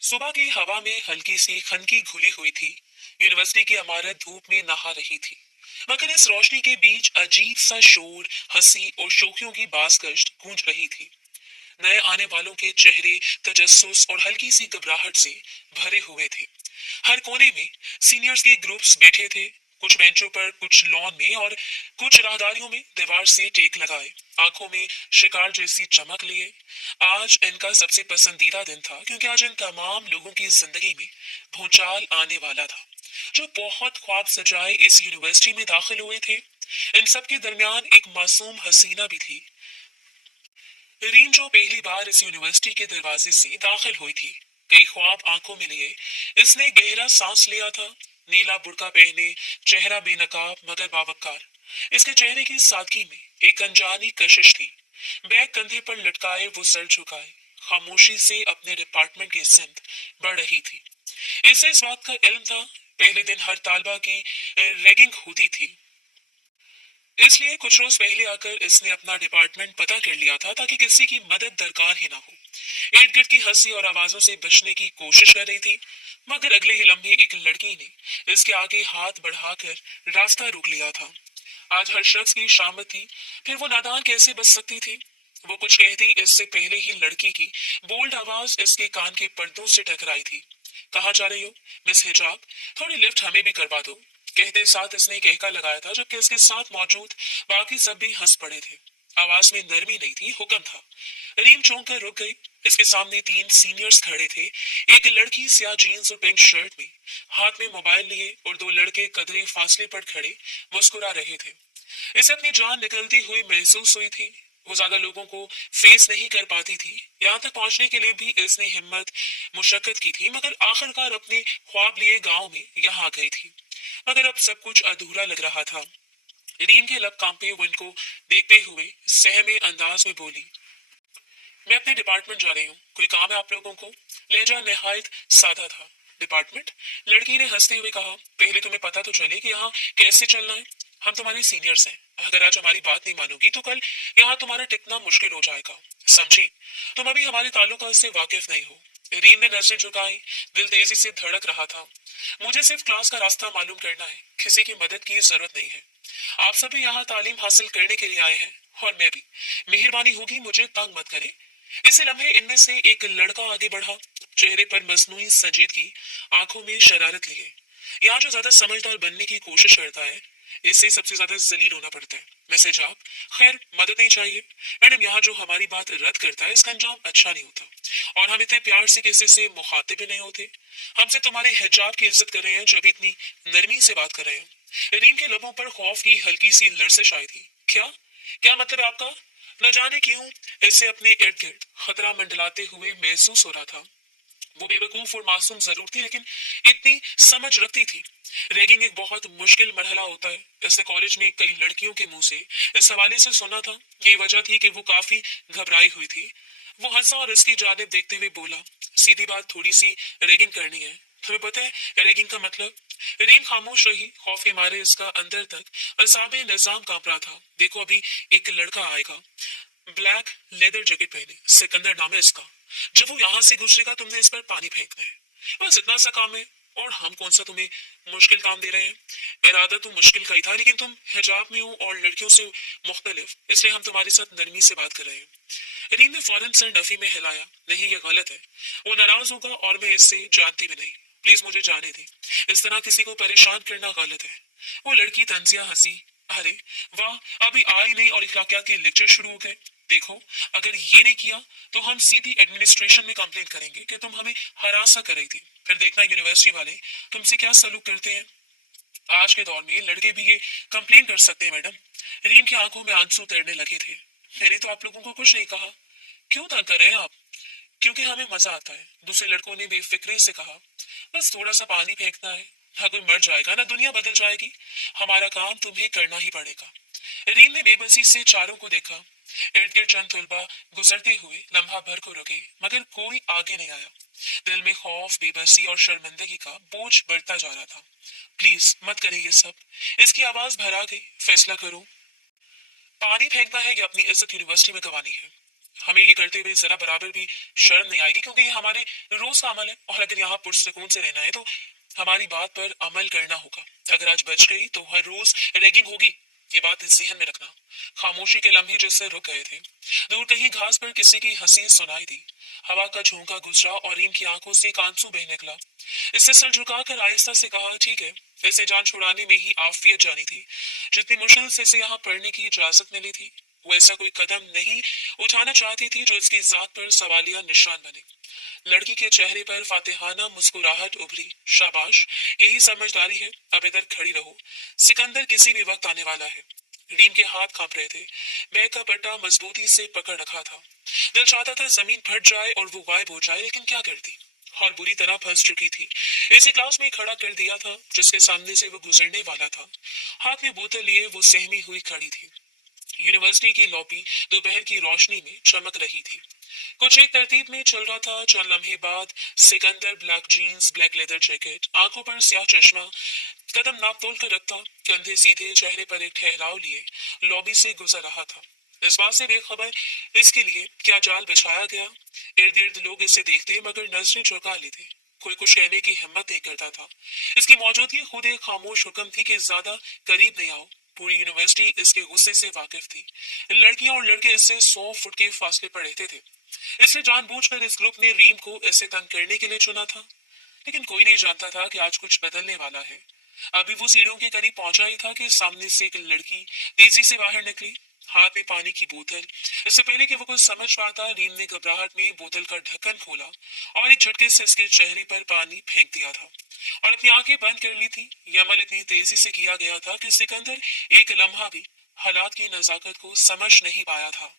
सुबह की हवा में हल्की सी खनकी घुली हुई थी। यूनिवर्सिटी की इमारत धूप में नहा रही थी, मगर इस रोशनी के बीच अजीब सा शोर, हंसी और शोखियों की बाजगश्त गूंज रही थी। नए आने वालों के चेहरे तजस्सुस और हल्की सी घबराहट से भरे हुए थे। हर कोने में सीनियर्स के ग्रुप्स बैठे थे, कुछ बेंचों पर, कुछ लॉन में और कुछ राहदारियों में दीवार से टेक लगाए, आंखों में शिकार जैसी चमक लिए। आज इनका सबसे पसंदीदा दिन था, क्योंकि आज इन तमाम लोगों की जिंदगी में भूचाल आने वाला था। जो बहुत ख्वाब सजाए इस यूनिवर्सिटी में दाखिल हुए थे, इन सब के दरमियान एक मासूम हसीना भी थी। रीम जो पहली बार इस यूनिवर्सिटी के दरवाजे से दाखिल हुई थी, कई ख्वाब आंखों में लिए इसने गहरा सांस लिया था। नीला बुर्का पहने, चेहरा बेनकाब मगर बावकार। इसके चेहरे की सादगी में एक अनजानी कशिश थी। बैग कंधे पर लटकाए वो सर झुकाए, खामोशी से अपने डिपार्टमेंट की सिमत बढ़ रही थी। इसे इस बात का इल्म था, पहले दिन हर तालबा की रैगिंग होती थी, इसलिए कुछ रोज पहले आकर इसने अपना डिपार्टमेंट पता कर लिया था, ताकि किसी की मदद दरकार ही ना हो। इर्द गिर्द की हंसी और आवाजों से बचने की कोशिश कर रही थी, मगर अगले ही लम्हे एक लड़की ने इसके आगे हाथ बढ़ाकर रास्ता रोक लिया था। आज हर शख्स की शामत थी, फिर वो नादान कैसे बच सकती थी। वो कुछ कहती इससे पहले ही लड़की की बोल्ड आवाज इसके कान के पर्दों से टकराई थी। कहाँ जा रही हो मिस हिजाब? थोड़ी लिफ्ट हमें भी करवा दो। कहते साथ इसने एक कहका लगाया था, जबकि इसके साथ मौजूद बाकी सब भी हंस पड़े थे। आवाज में नरमी नहीं थी, हुक्म था। रीम चौंक कर रुक गई। इसके सामने तीन सीनियर्स खड़े थे। एक लड़की स्याह जीन्स और पिंक शर्ट में, हाथ में मोबाइल लिए, और दो लड़के कदरे फासले पर खड़े मुस्कुरा रहे थे। इसे अपनी जान निकलती हुई महसूस हुई थी। वो ज्यादा लोगों को फेस नहीं कर पाती थी। यहाँ तक पहुंचने के लिए भी इसने हिम्मत मुशक्कत की थी, मगर आखिरकार अपने ख्वाब लिए गांव में यहाँ आ गई थी। मगर अब सब कुछ अधूरा लग रहा था। रीम के लब कांपे, वो इनको देखते हुए सहमे अंदाज में बोली, मैं अपने डिपार्टमेंट जा रही हूँ, कोई काम है आप लोगों को? लहजा निहायत सादा था। डिपार्टमेंट? लड़की ने हंसते हुए कहा, पहले तुम्हें पता तो चले कि यहाँ कैसे चलना है। हम तुम्हारे सीनियर्स हैं, अगर आज हमारी बात नहीं मानोगी तो कल यहाँ तुम्हारा टिकना मुश्किल हो जाएगा, समझी? तुम अभी हमारे ताल्लुकात से वाकिफ नहीं हो। रीम ने नजरें झुकाई, दिल तेजी से धड़क रहा था। मुझे सिर्फ क्लास का रास्ता मालूम करना है, किसी की मदद की जरूरत नहीं है। आप सभी यहाँ तालीम हासिल करने के लिए आए हैं, और मैं भी। मेहरबानी होगी मुझे तंग मत करें। इसी लम्हे इनमें से एक लड़का आगे बढ़ा, चेहरे पर मसनूई संजीदगी, आंखों में शरारत लिए। यहाँ जो ज्यादा समझदार बनने की कोशिश करता है, इससे सबसे ज्यादा जलील होना पड़ता है। मैसेज आप? खैर, मदद नहीं चाहिए मैडम। यहाँ जो हमारी बात रद्द करता है, इसका अंजाम अच्छा नहीं होता, और हम इतने प्यार से किसी से मुखातिब भी नहीं होते। हमसे तुम्हारे हिजाब की इज्जत कर रहे हैं, जब इतनी नरमी से बात कर रहे हैं। रीम के लबों पर खौफ की हल्की सी लर्जिश आई थी। क्या? क्या मतलब आपका? न जाने क्यों इसे अपने इर्द गिर्द खतरा मंडलाते हुए महसूस हो रहा था। वो बेवकूफ और मासूम जरूर थी, लेकिन इतनी समझ रखती थी। रैगिंग एक बहुत मुश्किल मरहला होता है। इसने कॉलेज में कई लड़कियों के मुंह से इस हवाले से सुना था। यही वजह थी कि वो काफी घबराई हुई थी। वो हंसा और इसकी जानिब देखते हुए बोला, सीधी बात, थोड़ी सी रैगिंग करनी है। तुम्हें पता है रैगिंग का मतलब? रीम खामोश रही, खौफ के मारे इसका अंदर तक असाबे निजाम कांप रहा था। देखो, अभी एक लड़का आएगा, ब्लैक लेदर जैकेट पहने, सिकंदर नाम है इसका। जब वो यहाँ से गुजरेगा, तुमने इस पर पानी फेंकना है, बस इतना सा काम है। और हम कौन सा तुम्हें मुश्किल काम दे रहे हैं? इरादा तो मुश्किल का ही था, लेकिन तुम हिजाब में हो और लड़कियों से मुख्तलिफ, इसलिए हम तुम्हारे साथ नरमी से बात कर रहे हैं। रीम ने फौरन सर नफी में हिलाया, नहीं ये गलत है, वो नाराज होगा और मैं इससे जानती भी नहीं। प्लीज मुझे जाने दे, इस तरह किसी को परेशान करना गलत है। वो लड़की तंजिया हंसी, अरे वाह, अभी आए नहीं और इखलाकियात के लेक्चर शुरू हो गए। देखो, अगर ये नहीं किया तो हम सीधी एडमिनिस्ट्रेशन में कंप्लेंट करेंगे कि तुम हमें हरासा कर रही थी। फिर देखना यूनिवर्सिटी वाले तुमसे क्या सलूक करते हैं। आज के दौर में लड़के भी ये कंप्लेन कर सकते हैं मैडम। रीम की आंखों में आंसू तैरने लगे थे। मैंने तो आप लोगों को कुछ नहीं कहा। क्यों तंग कर रहे हैं आप? क्योंकि हमें मजा आता है, दूसरे लड़कों ने बेफिक्री से कहा। बस थोड़ा सा पानी फेंकना है, ना कोई मर जाएगा ना दुनिया बदल जाएगी। हमारा काम तुम्हें करना ही पड़ेगा। रीम ने बेबसी से चारों को देखा। इर्द गिर्द चंद तुलबा गुजरते हुए लम्हा भर को रुके, मगर कोई आगे नहीं आया। दिल में खौफ, बेबसी और शर्मिंदगी का बोझ बढ़ता जा रहा था। प्लीज मत करिए ये सब। इसकी आवाज भरा गई, फैसला करो, पानी फेंकना है या अपनी इज्जत यूनिवर्सिटी में गंवानी है? हमें ये करते हुए जरा बराबर भी शर्म नहीं आएगी, क्योंकि ये हमारे रोज का अमल है, और अगर यहाँ पुरसकून से रहना है तो हमारी बात पर अमल करना होगा। अगर आज बच गई तो हर रोज रैगिंग होगी, ये बात जहन में रखना। खामोशी के लम्हे जैसे रुक गए थे। दूर कहीं घास पर किसी की हंसी सुनाई दी। हवा का झोंका गुजरा और रीम की आंखों से एक आंसू बह निकला। इससे सर झुकाकर आहिस्ता से कहा, ठीक है, इसे जान छुड़ाने में ही आफियत जानी थी। जितनी मुश्किल से इसे यहाँ पढ़ने की इजाजत मिली थी, वो ऐसा कोई कदम नहीं उठाना चाहती थी जो इसकी जात पर सवालिया निशान बने। लड़की के चेहरे पर फातिहाना मुस्कुराहट उभरी। शाबाश, यही समझदारी है, अब इधर खड़ी रहो, सिकंदर किसी भी वक्त आने वाला है। रीम के हाथ कांप रहे थे। बैग का पट्टा मजबूती से पकड़ रखा था। दिल चाहता था जमीन फट जाए और वो गायब हो जाए, लेकिन क्या करती, और बुरी तरह फंस चुकी थी। इसी क्लास में खड़ा कर दिया था जिसके सामने से वो गुजरने वाला था। हाथ में बोतल लिए वो सहमी हुई खड़ी थी। यूनिवर्सिटी की लॉबी दोपहर की रोशनी में चमक रही थी। कुछ एक तरतीब में चल रहा था। चंद लम्हे बाद Sikandar black jeans, black leather jacket, आंखों पर स्याह चश्मा, कदम नाप तोल कर रखता, कंधे सीधे, चेहरे पर एक ठहराव लिए लॉबी से गुजर रहा था। इस बात से बेखबर इसके लिए क्या जाल बिछाया गया। इर्द गिर्द लोग इसे देखते मगर नजरें झुका लेते। कोई कुछ कहने की हिम्मत नहीं करता था। इसकी मौजूदगी खुद एक खामोश हुक्म थी कि ज्यादा करीब नहीं आओ। पूरी यूनिवर्सिटी इसके गुस्से से वाकिफ थी। लड़कियां और लड़के इससे 100 फुट के फासले पर रहते थे। इसलिए जानबूझकर इस ग्रुप ने रीम को इसे तंग करने के लिए चुना था। लेकिन कोई नहीं जानता था कि आज कुछ बदलने वाला है। अभी वो सीढ़ियों के करीब पहुंचा ही था कि सामने से एक लड़की तेजी से बाहर निकली, हाथ में पानी की बोतल। इससे पहले कि वो कुछ समझ पाता, रीम ने घबराहट में बोतल का ढक्कन खोला और एक झटके से इसके चेहरे पर पानी फेंक दिया था और अपनी आंखें बंद कर ली थी। यह अमल इतनी तेजी से किया गया था कि सिकंदर एक लम्हा भी हालात की नजाकत को समझ नहीं पाया था।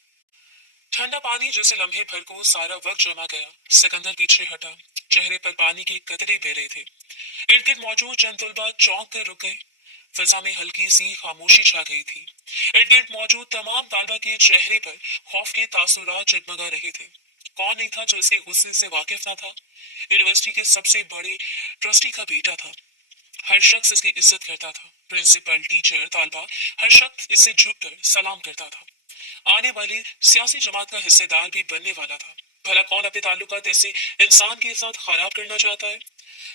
ठंडा पानी जैसे लम्हे भर को सारा वक्त जमा गया। सिकंदर पीछे हटा। चेहरे पर पानी के कतरे बह रहे थे। इर्द गिर्द मौजूद चंद तलबा चौंक कर रुक गए। फिजा में हल्की सी खामोशी छा गई थी। इर्द गिर्द मौजूद तमाम तालबा के चेहरे पर खौफ के तासुरात जगमगा रहे थे। कौन नहीं था जो इसके गुस्से से वाकिफ न था। यूनिवर्सिटी के सबसे बड़े ट्रस्टी का बेटा था। हर शख्स इसकी इज्जत करता था। प्रिंसिपल, टीचर, तालबा, हर शख्स इससे झुककर सलाम करता था। आने वाली सियासी जमात का हिस्सेदार भी बनने वाला था। भला कौन अपने ताल्लुकात ऐसे इंसान के साथ खराब करना चाहता है।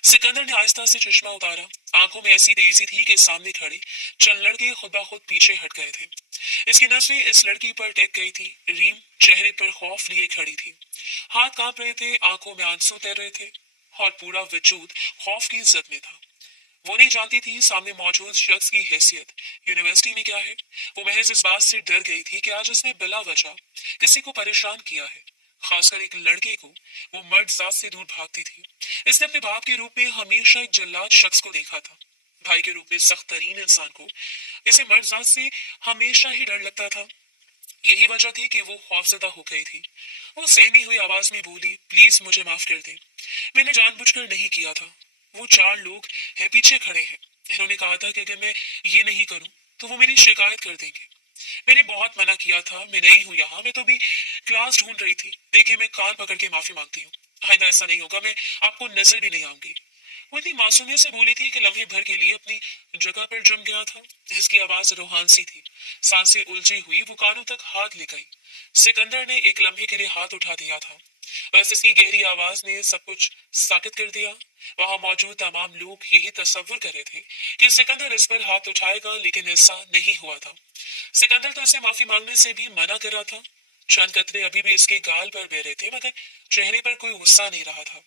सिकंदर ने आहिस्ता से चश्मा उतारा। आंखों में ऐसी तेजी थी कि सामने खड़े चंद लड़के खुद ब खुद पीछे हट गए थे। इसकी नजरें इस लड़की पर टेक गई थी। रीम चेहरे पर खौफ लिए खड़ी थी। हाथ कांप रहे थे, आंखों में आंसू तैर रहे थे और पूरा वजूद खौफ की जद में था। वो नहीं जानती थी सामने मौजूद शख्स की हैसियत यूनिवर्सिटी में क्या है। वो महज इस बात से डर गई थी कि आज उसने बिला वजह किसी को परेशान किया है, खासकर एक लड़के को। वो मर्द जात से दूर भागती थी। इसने अपने बाप के रूप में हमेशा एक जल्लाद शख्स को देखा था, भाई के रूप में सख्त तरीन इंसान को। इसे मर्द जात से हमेशा ही डर लगता था। यही वजह थी कि वो खौफजदा हो गई थी। वो सहमी हुई आवाज में बोली, प्लीज मुझे माफ कर दे, मैंने जानबूझकर नहीं किया था। वो चार लोग हैं पीछे खड़े हैं। इन्होंने कहा था कि अगर मैं ये नहीं करूं तो वो मेरी शिकायत कर देंगे। मैंने बहुत मना किया था, मैं नहीं हूं यहाँ, मैं तो भी क्लास ढूंढ रही थी। देखिए, मैं कान पकड़ के माफी मांगती हूँ। आइंदा ऐसा नहीं होगा, मैं आपको नजर भी नहीं आऊंगी। वो इतनी मासूमियत से बोली थी कि लम्हे भर के लिए अपनी जगह पर जम गया था। इसकी आवाज रूहान सी थी, सांसें उलझी हुई। वो कानों तक हाथ ले गई। सिकंदर ने एक लम्हे के लिए हाथ उठा दिया था, बस इसकी गहरी आवाज ने सब कुछ साकित कर दिया। वहां मौजूद तमाम लोग यही तस्वुर कर रहे थे कि सिकंदर इस पर हाथ उठाएगा, लेकिन ऐसा नहीं हुआ था। सिकंदर तो इसे माफी मांगने से भी मना कर रहा था। चंद कतरे अभी भी इसके गाल पर बह रहे थे, मगर चेहरे पर कोई गुस्सा नहीं रहा था,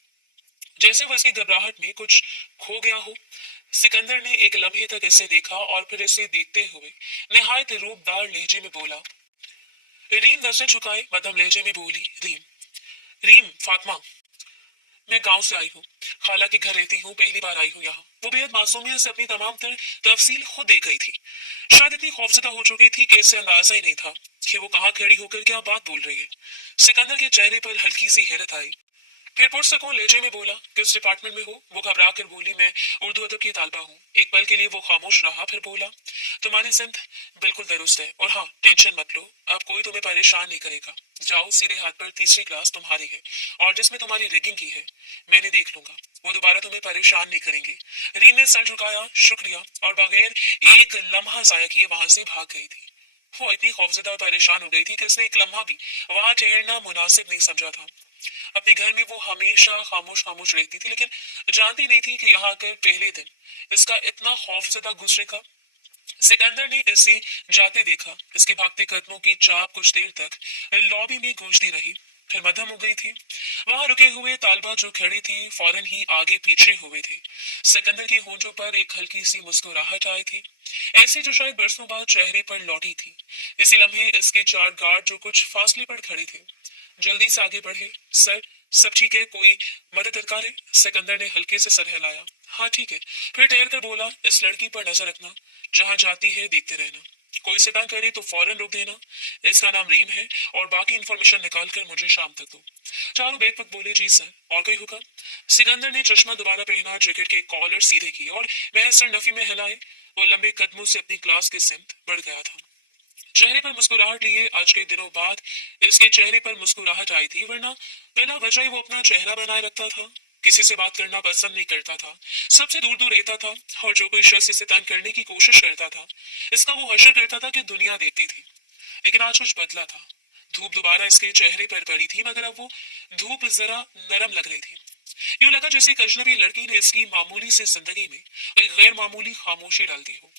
जैसे वो इसकी घबराहट में कुछ खो गया हो। सिकंदर ने एक लम्हे तक इसे देखा और फिर इसे देखते हुए निहायत रूपदार लहजे में बोला। रीम नजरें झुकाए मध्यम लहजे में बोली, रीम, रीम फातिमा, मैं गांव से आई हूँ, खाला के घर रहती हूँ, पहली बार आई हूँ यहाँ। वो बेहद मासूमियत से अपनी तमाम तर तफसील खुद दे गई थी। शायद इतनी खौफजदा हो चुकी थी कि इसे अंदाजा ही नहीं था कि वो कहाँ खड़ी होकर क्या बात बोल रही है। सिकंदर के चेहरे पर हल्की सी हैरत आई। फिर पुरसकून लहजे में बोला, किस डिपार्टमेंट में हो। वो घबरा कर बोली, मैं उर्दू अदब की तालबा हूँ। एक पल के लिए वो खामोश रहा, फिर बोला, तुम्हारी सिंध बिल्कुल दुरुस्त है, और हाँ, टेंशन मत लो, अब कोई तुम्हें परेशान नहीं करेगा। जाओ, सीधे हाथ पर तीसरी क्लास तुम्हारी है, और जिसमें तुम्हारी रिगिंग की है मैंने देख लूंगा। वो दोबारा तुम्हें परेशान नहीं करेंगे। रीम ने सर झुकाया, शुक्रिया, और बगैर एक लम्हा जाया किए वहां से भाग गई थी। वो इतनी खौफजदा और परेशान हो गई थी कि उसने एक लम्हा भी वहां ठहरना मुनासिब नहीं समझा था। अपने घर में वो हमेशा खामोश खामोश रहती थी, लेकिन जानती नहीं थी कि यहाँ आकर पहले दिन इसका इतना खौफजदा गुजरेगा। सिकंदर ने इसे जाते देखा। इसके भागते कदमों की चाप कुछ देर तक लॉबी में गूंजती रही, फिर मध्यम हो गई थी। वहां रुके हुए तालबा जो खड़ी थी फौरन ही आगे पीछे हुए थे। सिकंदर की होंठों पर एक हल्की सी मुस्कुराहट आई थी, ऐसी जो शायद बरसों बाद चेहरे पर लौटी थी। इसी लम्हे इसके चार गार्ड जो कुछ फासले पर खड़े थे जल्दी से आगे बढ़े। सर, सब ठीक है? कोई मदद दरकार है? सिकंदर ने हल्के से सर हिलाया। हाँ ठीक है। फिर ठहर कर बोला, इस लड़की पर नजर रखना, जहाँ जाती है देखते रहना, कोई से तंग करे तो फौरन रोक देना। इसका नाम रीम है और बाकी इन्फॉर्मेशन निकाल कर मुझे शाम तक दो। चारों बेवकूफ बोले, जी सर। और कोई हुक्म? सिकंदर ने चश्मा दोबारा पहना, जैकेट के कॉलर सीधे किए और वह सर नफी में हिलाए। वो लंबे कदमों से अपनी क्लास के सिमत बढ़ गया था। चेहरे पर मुस्कुराहट लिए आज के दिनों बाद इसके चेहरे पर मुस्कुराहट आई थी, वरना बिना वजह ही वो अपना चेहरा बनाए रखता था। किसी से बात करना पसंद नहीं करता था, सबसे दूर दूर रहता था, और जो कोई शख्स इसे तंग करने की कोशिश करता था इसका वो हशर करता था कि दुनिया देखती थी। लेकिन आज कुछ बदला था। धूप दोबारा इसके चेहरे पर पड़ी थी, मगर अब वो धूप जरा नरम लग रही थी। यूं लगा जैसे एक अजनबी लड़की ने इसकी मामूली से जिंदगी में एक गैर मामूली खामोशी डाल दी हो।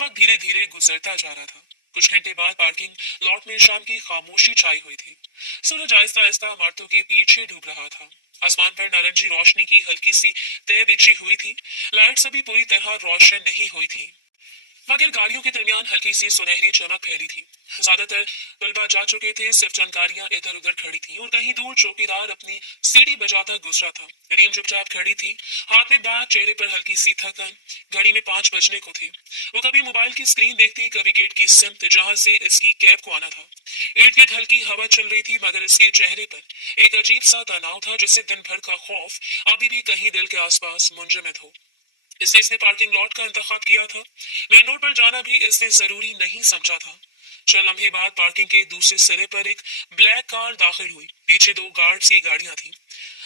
वक्त धीरे धीरे गुजरता जा रहा था। कुछ घंटे बाद पार्किंग लॉट में शाम की खामोशी छाई हुई थी। सूरज आहिस्ता आहिस्ता इमारतों के पीछे डूब रहा था। आसमान पर नारंगी रोशनी की हल्की सी तह बिछी हुई थी। लाइट्स अभी पूरी तरह रोशन नहीं हुई थी, मगर गाड़ियों के दरमियान हल्की सी सुनहरी चमक फैली थी। ज्यादातर तलबा जा चुके थे, सिर्फ चंद गाड़ियां इधर उधर खड़ी थी और कहीं दूर चौकीदार अपनी सीढ़ी बजाता गुजरा था। रीम चुपचाप खड़ी थी, हाथ में बैग, चेहरे पर हल्की सी थकन। घड़ी में 5 बजने को थे। वो कभी मोबाइल की स्क्रीन देखती, कभी गेट की सिमत जहां से इसकी कैब को आना था। इर्द गिर्द हल्की हवा चल रही थी, मगर इसके चेहरे पर एक अजीब सा तनाव था, जैसे दिन भर का खौफ अभी भी कहीं दिल के आसपास मुंजमद हो। इसलिए इसने पार्किंग लॉट का इंतखाब किया था। मेन रोड पर जाना भी इसने जरूरी नहीं समझा था। चंद लम्हे बाद पार्किंग के दूसरे सिरे पर एक ब्लैक कार दाखिल हुई। पीछे 2 गार्ड्स की गाड़ियां थी।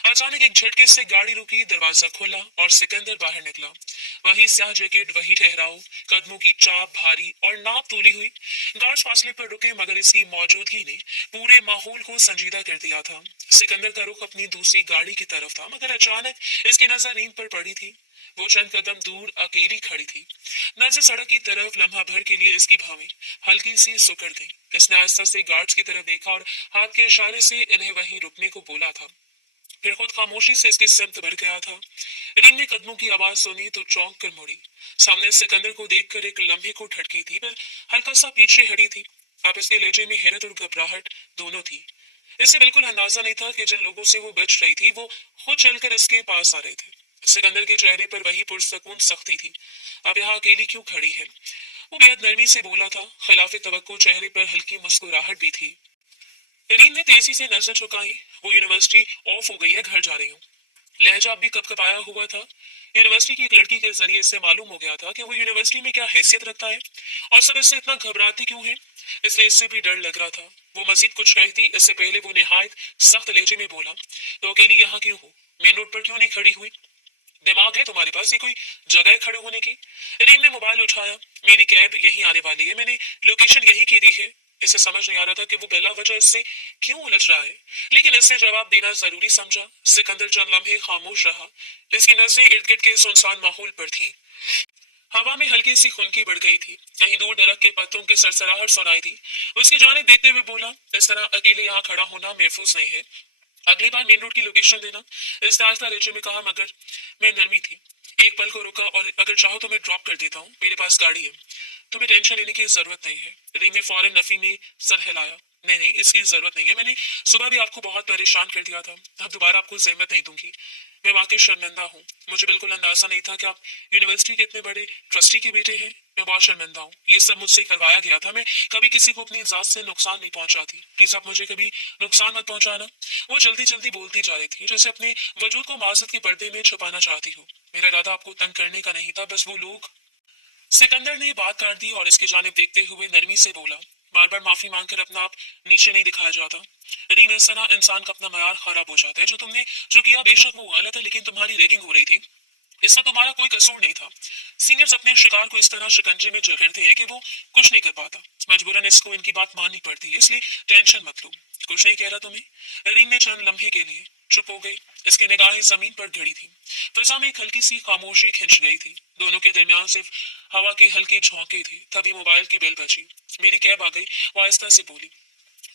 अचानक एक झटके से गाड़ी रुकी, दरवाजा खुला और सिकंदर बाहर निकला। वही स्याह जैकेट, वही ठहराव, कदमों की चाप भारी और नाप तोली हुई। गार्ड्स फासले पर रुके, मगर इसकी मौजूदगी ने पूरे माहौल को संजीदा कर दिया था। सिकंदर का रुख अपनी दूसरी गाड़ी की तरफ था, मगर अचानक इसकी नजर रीम पर पड़ी थी। वो चंद कदम दूर अकेली खड़ी थी। नजर सड़क की तरफ। लम्हा भर के लिए इसकी भावें हल्की सी सुकड़ गई। इसने आहिस्ता से गार्ड्स की तरफ देखा और हाथ के इशारे से इन्हें वहीं रुकने को बोला था। फिर खुद खामोशी से इसकी सिमत बढ़ गया था। रीम ने कदमों की आवाज सुनी तो चौंक कर मुड़ी। सामने सिकंदर को देखकर एक लम्हे को ठटकी थी, पर हल्का सा पीछे हटी थी। अब इसके लहजे में हैरत और घबराहट दोनों थी। इसे बिल्कुल अंदाजा नहीं था कि जिन लोगों से वो बच रही थी वो खुद चलकर इसके पास आ रहे थे। सिकंदर के चेहरे पर वही पुरसकून सख्ती थी। अब यहाँ अकेली क्यों खड़ी है? वो बेहद नरमी से बोला था। खिलाफ तवक्को चेहरे पर हल्की मुस्कुराहट भी थी। रीम ने तेजी से नजर झुकाई। वो यूनिवर्सिटी ऑफ हो गई है, घर जा रही हूँ। लहजा अब भी कपकपाया हुआ था। यूनिवर्सिटी की एक लड़की के जरिए से मालूम हो गया था कि वो यूनिवर्सिटी में क्या हैसियत रखता है और सब इससे इतना घबराती क्यों है। इसलिए इससे भी डर लग रहा था। वो मजीद कुछ कहती इससे पहले वो निहायत सख्त लहजे में बोला, तो अकेली यहाँ क्यों हो? मेन रोड पर क्यों नहीं खड़ी हुई? दिमाग है तुम्हारे पास? ये कोई जगह है खड़े होने की? रीम ने मोबाइल उठाया। मेरी कैब यहीं आने वाली है, मैंने लोकेशन यही की दी है। इसे समझ नहीं आ रहा था कि वो बिला वजह इससे क्यों उलझ रहा है, लेकिन इससे जवाब देना जरूरी समझा। सिकंदर चंद लम्हे खामोश रहा। इसकी नजरें इर्द गिर्द के सुनसान माहौल पर थी। हवा में हल्की सी खुनकी बढ़ गई थी। कहीं दूर दरख्त के पत्तों की सरसराहट सुनाई थी। उसकी जानिब देखते हुए बोला, इस तरह अकेले यहाँ खड़ा होना महफूज नहीं है। अगली बार मेन रोड की लोकेशन देना। इस आहिस्ता लहजे में कहा, मगर मैं नरमी थी। एक पल को रुका और अगर चाहो तो मैं ड्रॉप कर देता हूँ, मेरे पास गाड़ी है। तुम्हें टेंशन लेने की जरूरत नहीं है। रीम ने फौरन नफी में सर हिलाया। नहीं नहीं, इसकी जरूरत नहीं है। मैंने सुबह भी आपको बहुत परेशान कर दिया था, अब दोबारा आपको जहमत नहीं दूंगी। मैं वाकई शर्मिंदा हूँ। मुझे बिल्कुल अंदाजा नहीं था कि आप यूनिवर्सिटी के इतने बड़े ट्रस्टी के बेटे हैं। मैं बहुत शर्मिंदा हूँ। ये सब मुझसे करवाया गया था। मैं कभी किसी को अपनी जात से नुकसान नहीं पहुंचाती। प्लीज आप मुझे कभी नुकसान मत पहुंचाना। वो जल्दी जल्दी बोलती जा रही थी, जैसे अपने वजूद को माजत के पर्दे में छुपाना चाहती हो। मेरा इरादा आपको तंग करने का नहीं था, बस वो लोग। सिकंदर ने बात काट दी और इसकी जानिब देखते हुए नरमी से बोला, बार बार माफी मांगकर अपना आप नीचे नहीं दिखाया जाता। रीम, इस तरह इंसान का अपना मयार खराब हो जाता है। जो तुमने जो किया बेशक वो गलत है, लेकिन तुम्हारी रेटिंग हो रही थी। इसमें तुम्हारा कोई कसूर नहीं था। सीनियर्स अपने शिकार को इस तरह शिकंजे में जकड़ते हैं कि वो कुछ नहीं कर पाता। मजबूरन इसको इनकी बात माननी पड़ती है, इसलिए टेंशन मत लो। कुछ नहीं कह रहा तुम्हें। रीम ने चंद लम्हे के लिए चुप हो गई। इसकी निगाहें जमीन पर गिरी थी। फिजा में एक हल्की सी खामोशी खिंच गई थी। दोनों के दरमियान सिर्फ हवा के हल्के झोंके थे। तभी मोबाइल की बेल बजी। मेरी कैब आ गई, वो आहिस्ता से बोली।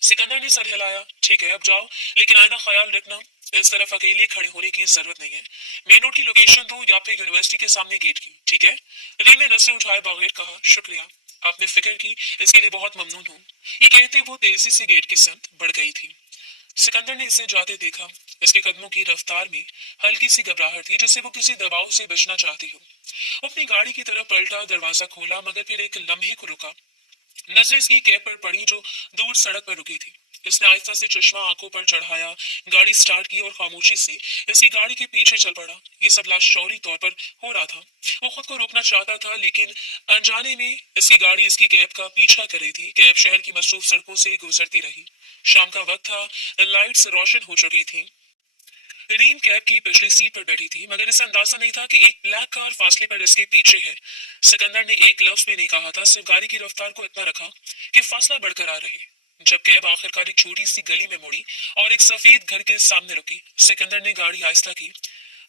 सिकंदर ने सर हिलाया। ठीक है, अब जाओ, लेकिन आइंदा ख्याल रखना, इस तरफ अकेले खड़े होने की जरूरत नहीं है। मेन रोड की लोकेशन दो या फिर यूनिवर्सिटी के सामने गेट की, ठीक है? रीम ने नजरें उठाए बगैर कहा, शुक्रिया, आपने फिक्र की, इसके लिए बहुत ममनून हूँ। ये कहते वो तेजी से गेट की समत बढ़ गई थी। सिकंदर ने इसे जाते देखा। इसके कदमों की रफ्तार में हल्की सी घबराहट थी, जैसे वो किसी दबाव से बचना चाहती हो। वो अपनी गाड़ी की तरफ पलटा, दरवाजा खोला, मगर फिर एक लम्हे को रुका। नजर इसकी कैब पर पड़ी जो दूर सड़क पर रुकी थी। इसने आहिस्ता से चश्मा आंखों पर चढ़ाया, गाड़ी स्टार्ट की और खामोशी से इसकी गाड़ी के पीछे चल पड़ा। ये सब लाशौरी तौर पर हो रहा था। वो खुद को रोकना चाहता था, लेकिन अनजाने में इसकी गाड़ी इसकी कैब का पीछा कर रही थी। कैब शहर की मसरूफ सड़कों से गुजरती रही। शाम का वक्त था, लाइट्स रोशन हो चुकी थी। रीम कैब की पिछली सीट पर बैठी थी, मगर इसे अंदाजा नहीं था कि एक ब्लैक कार फासले पर इसके पीछे है। सिकंदर ने एक लफ्ज भी नहीं कहा था, सिर्फ गाड़ी की रफ्तार को इतना रखा कि फासला बढ़कर आ रहे। जब कैब आखिरकार एक छोटी सी गली में मुड़ी और एक सफेद घर के सामने रुकी, सिकंदर ने गाड़ी आहिस्ता की।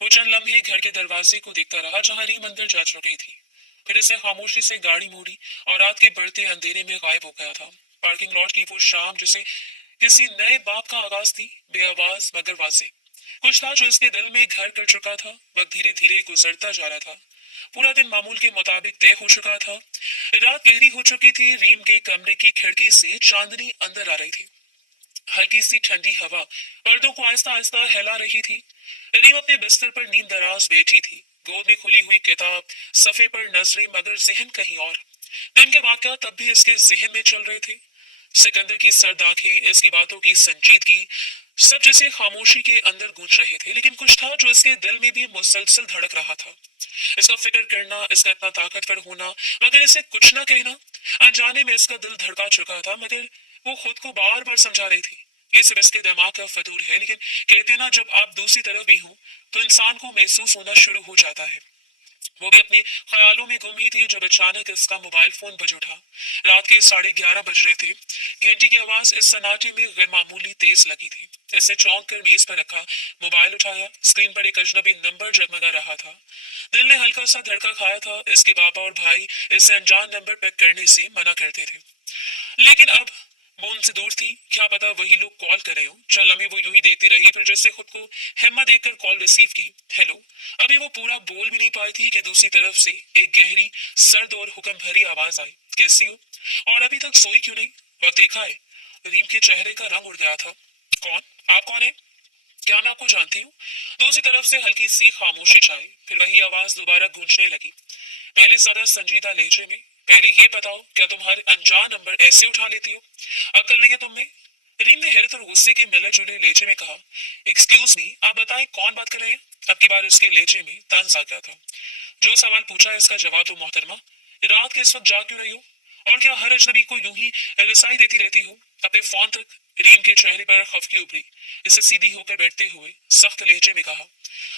वो चंद लम्हे घर के दरवाजे को देखता रहा जहां रीम अंदर जा चुकी थी। फिर इसे खामोशी से गाड़ी मोड़ी और रात के बढ़ते अंधेरे में गायब हो गया था। पार्किंग लॉट की वो शाम जैसे किसी नए बाप का आगाज थी, बेआवाज मगर वाजे। कुछ था जो इसके दिल में घर कर चुका था। वक्त धीरे धीरे गुजरता जा रहा था। पूरा दिन मामूल के मुताबिक तय हो चुका था। रात गहरी हो चुकी थी। रीम के कमरे की खिड़की से चांदनी अंदर आ रही थी। हल्की सी ठंडी हवा पर्दों को आहिस्ता आहिस्ता हिला रही थी। रीम अपने बिस्तर पर नींद दराज बैठी थी, गोद में खुली हुई किताब, सफे पर नजरें, मगर जहन कहीं और। दिन के वाकया तब भी इसके जहन में चल रहे थे। सिकंदर की सर्द आंखें, इसकी बातों की संजीदगी, सब जैसे खामोशी के अंदर गूंज रहे थे, लेकिन कुछ था जो इसके दिल में भी मुसलसल धड़क रहा था। इसका फिक्र करना, इसका इतना ताकतवर होना, मगर इसे कुछ ना कहना। अनजाने में इसका दिल धड़का चुका था, मगर वो खुद को बार बार समझा रही थी ये सिर्फ इसके दिमाग का फतूर है। लेकिन कहते ना, जब आप दूसरी तरफ भी हो तो इंसान को महसूस होना शुरू हो जाता है। वो भी अपने ख्यालों में गुम ही थी जब अचानक इसका मोबाइल फोन बज उठा। रात के 11:30 बज रहे थे। घंटी की आवाज इस सन्नाटे में गैर मामूली तेज लगी थी। ऐसे चौंक कर मेज पर रखा, मोबाइल उठाया। स्क्रीन पर एक अजनबी नंबर जगमगा रहा था। दिल ने हल्का सा धड़का खाया था। इसके पापा और भाई इसे अनजान नंबर पर करने से मना करते थे, लेकिन अब वो उनसे दूर थी। क्या पता वही लोग कॉल कर रहे हो। चल लम्हे वो यूं ही देखती रही, फिर जैसे खुद को हिम्मत देकर कॉल रिसीव की। हेलो। अभी वो पूरा बोल भी नहीं पाई थी कि दूसरी तरफ से एक गहरी, सर्द और हुक्म भरी आवाज आई, कैसी हो, और अभी तक सोई क्यों नहीं, वक्त देखा है? रीम के चेहरे का रंग उड़ गया था। कौन? आप कौन है? क्या मैं आपको जानती हूँ? दूसरी तरफ से हल्की सी खामोशी छाई। फिर वही आवाज दोबारा गूंजने लगी, पहले ज्यादा संजीदा लहजे में। पहले ये बताओ, क्या तुम हर अनजान नंबर ऐसे उठा लेती हो? अक्ल नहीं है तुम में? रीम ने हैरत और गुस्से के मिले जुले लहजे में कहा, एक्सक्यूज मी, आप बताएं कौन बात कर रहे हैं? अब की बार इसके लहजे में तंज आ गया था। जो सवाल पूछा है इसका जवाब दो मोहतरमा। रात के इस वक्त जाग क्यों रही हो? और क्या हर अजनबी को यूं ही रसाई देती रहती हो अपने फोन तक? रीम के चेहरे पर खफकी उभरी। इसे सीधी होकर बैठते हुए सख्त लहजे में कहा,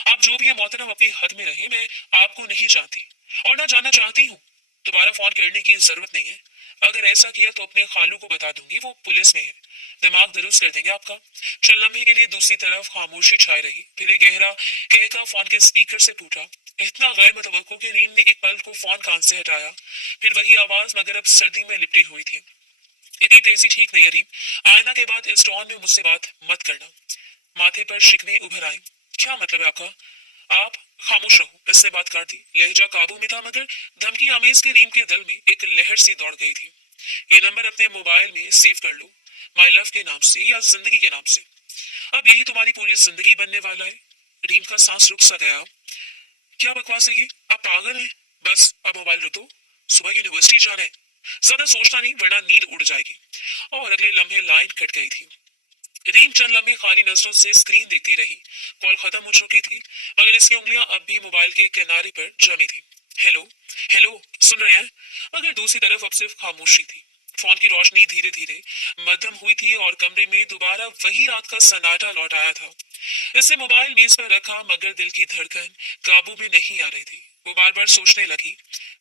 आप जो भी है मोहतरम, अपनी हद में रहे। मैं आपको नहीं जानती और ना जानना चाहती हूँ। दोबारा फोन करने की जरूरत नहीं है। अगर ऐसा किया तो अपने खालू को बता दूंगी, वो पुलिस में है। दिमाग दुरुस्त कर देंगे आपका। चल लम्हे के लिए दूसरी तरफ खामोशी छाई रही। फिर एक गहरा कहका फोन के स्पीकर से पूछा, इतना गैर मुतवक्को कि रीम ने एक पल को फोन कान से हटाया। फिर वही आवाज, मगर अब सर्दी में लिपटी हुई थी। इतनी तेजी ठीक नहीं है रीम। आईना के बाद इस टोन में मुझसे बात मत करना। माथे पर शिकने उभर आई। क्या मतलब है आपका? आप खामोश रहो, इससे बात काट दी। लहजा काबू में था, मगर धमकी आमेज के रीम के दिल में एक लहर सी दौड़ गई थी। ये नंबर अपने मोबाइल में सेव कर लो, माई लव के नाम से या जिंदगी के नाम से। अब यही तुम्हारी पूरी जिंदगी बनने वाला है। रीम का सांस रुक सा गया। क्या बकवास है ये? आप पागल हैं। बस अब मोबाइल रख दो, सुबह यूनिवर्सिटी जाना है। ज्यादा सोचना नहीं, वरना नींद उड़ जाएगी। और अगले लम्हे लाइन कट गई थी। रीम चंद लम्हे खाली नजरों से स्क्रीन देखती रही। कॉल खत्म हो चुकी थी, मगर इसकी उंगलियां अब भी मोबाइल के किनारे पर जमी थी। हेलो, हेलो, सुन रहे हैं? मगर दूसरी तरफ अब सिर्फ खामोशी थी। फोन की रोशनी धीरे धीरे मध्यम हुई थी और कमरे में दोबारा वही रात का सन्नाटा लौट आया था। इसने मोबाइल मेज पर रखा मगर दिल की धड़कन काबू में नहीं आ रही थी। वो बार बार सोचने लगी,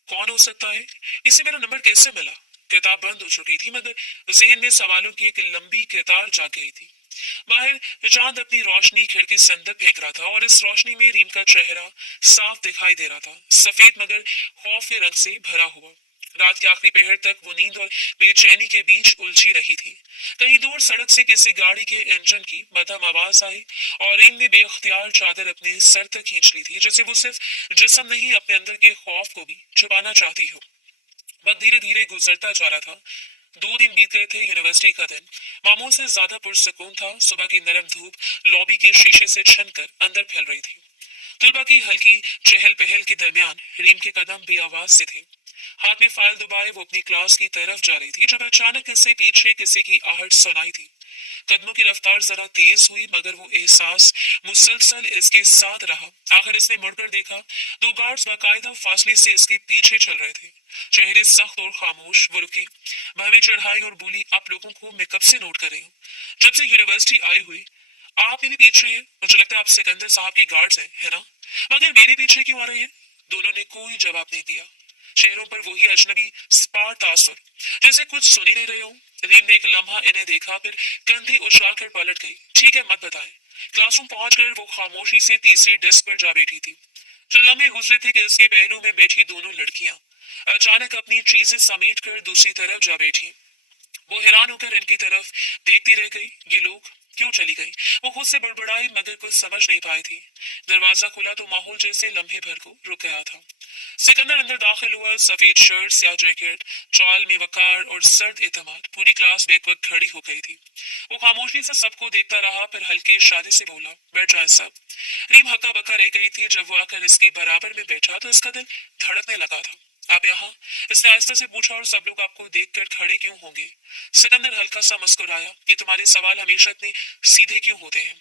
कौन हो सकता है, इसे मेरा नंबर कैसे मिला। किताब बंद हो चुकी थी मगर जहन में सवालों की एक लंबी कतार जाग गई थी। बाहर चांद अपनी रोशनी खिड़की से अंदर फेंक रहा था और इस रोशनी में रीम का चेहरा साफ दिखाई दे रहा था, सफेद मगर खौफ के रंग से भरा हुआ। रात के आखिरी पहर तक वो नींद और बेचैनी के बीच उलझी रही थी। कहीं दूर सड़क से किसी गाड़ी के इंजन की मध्यम आवाज आई और रीम ने बेख्तियार चादर अपने सर तक खींच ली थी, जैसे वो सिर्फ जिस्म नहीं अपने अंदर के खौफ को भी छुपाना चाहती हो। वक्त धीरे धीरे गुजरता जा रहा था। 2 दिन बीत गए थे। यूनिवर्सिटी का दिन मामूल से ज्यादा पुरसकून था। सुबह की नरम धूप लॉबी के शीशे से छनकर अंदर फैल रही थी। तुलबा की हल्की चहल पहल के दरमियान रीम के कदम बेआवाज से थे। हाथ में फाइल दबाए वो अपनी क्लास की तरफ जा रही थी जब अचानक इससे पीछे किसी की आहट सुनाई थी। कदमों की रफ्तार जरा तेज हुई मगर वो एहसास मुसलसल इसके साथ रहा। आखिर इसने मुड़कर देखा, 2 गार्ड्स बाकायदा फासले से इसके पीछे चल रहे थे। चेहरे सख्त और खामोश। वो रुकी, भावे चढ़ाई और बोली, आप लोगों को मैं कब से नोट कर रही हूँ, जब से यूनिवर्सिटी आई हुई। आप मेरे पीछे हैं, मुझे लगता है आप सिकंदर साहब की गार्ड्स हैं, है ना? मगर मेरे पीछे क्यों आ रही है? दोनों ने कोई जवाब नहीं दिया। चेहरों पर वही अजनबी स्पार तासुर, जैसे कुछ सुन ही नहीं रहे हो। रीम ने एक लम्हा इन्हें देखा, फिर कंधे उछाल कर पलट गई। ठीक है, मत बताए। क्लासरूम पहुंच कर वो खामोशी से तीसरी डेस्क पर जा बैठी थी। चंद लम्हे गुजरे थे कि इसके पहलू में बैठी दोनों लड़कियां अचानक अपनी चीजें समेट कर दूसरी तरफ जा बैठी। वो हैरान होकर इनकी तरफ देखती रह गई। ये लोग क्यों चली गई? वो खुद से बड़बड़ाई मगर कुछ समझ नहीं पाई थी। दरवाजा खुला तो माहौल जैसे लम्हे भर को रुक गया था। सिकंदर अंदर दाखिल हुआ। सफेद शर्ट, स्याह जैकेट, चाल में वकार और सर्द एतमाद। पूरी क्लास बेवक्त खड़ी हो गई थी। वो खामोशी से सबको देखता रहा, फिर हल्के इशारे से बोला, बैठ जाए सब। रीम हक्का बक्का रह गई थी। जब वो आकर इसके बराबर में बैठा तो इसका दिल धड़कने लगा था। आप यहाँ? इसने आहिस्ता से पूछा, और सब लोग आपको देखकर खड़े क्यों होंगे? सिकंदर हल्का सा मुस्कुराया। ये तुम्हारे सवाल हमेशा इतने सीधे क्यों होते हैं?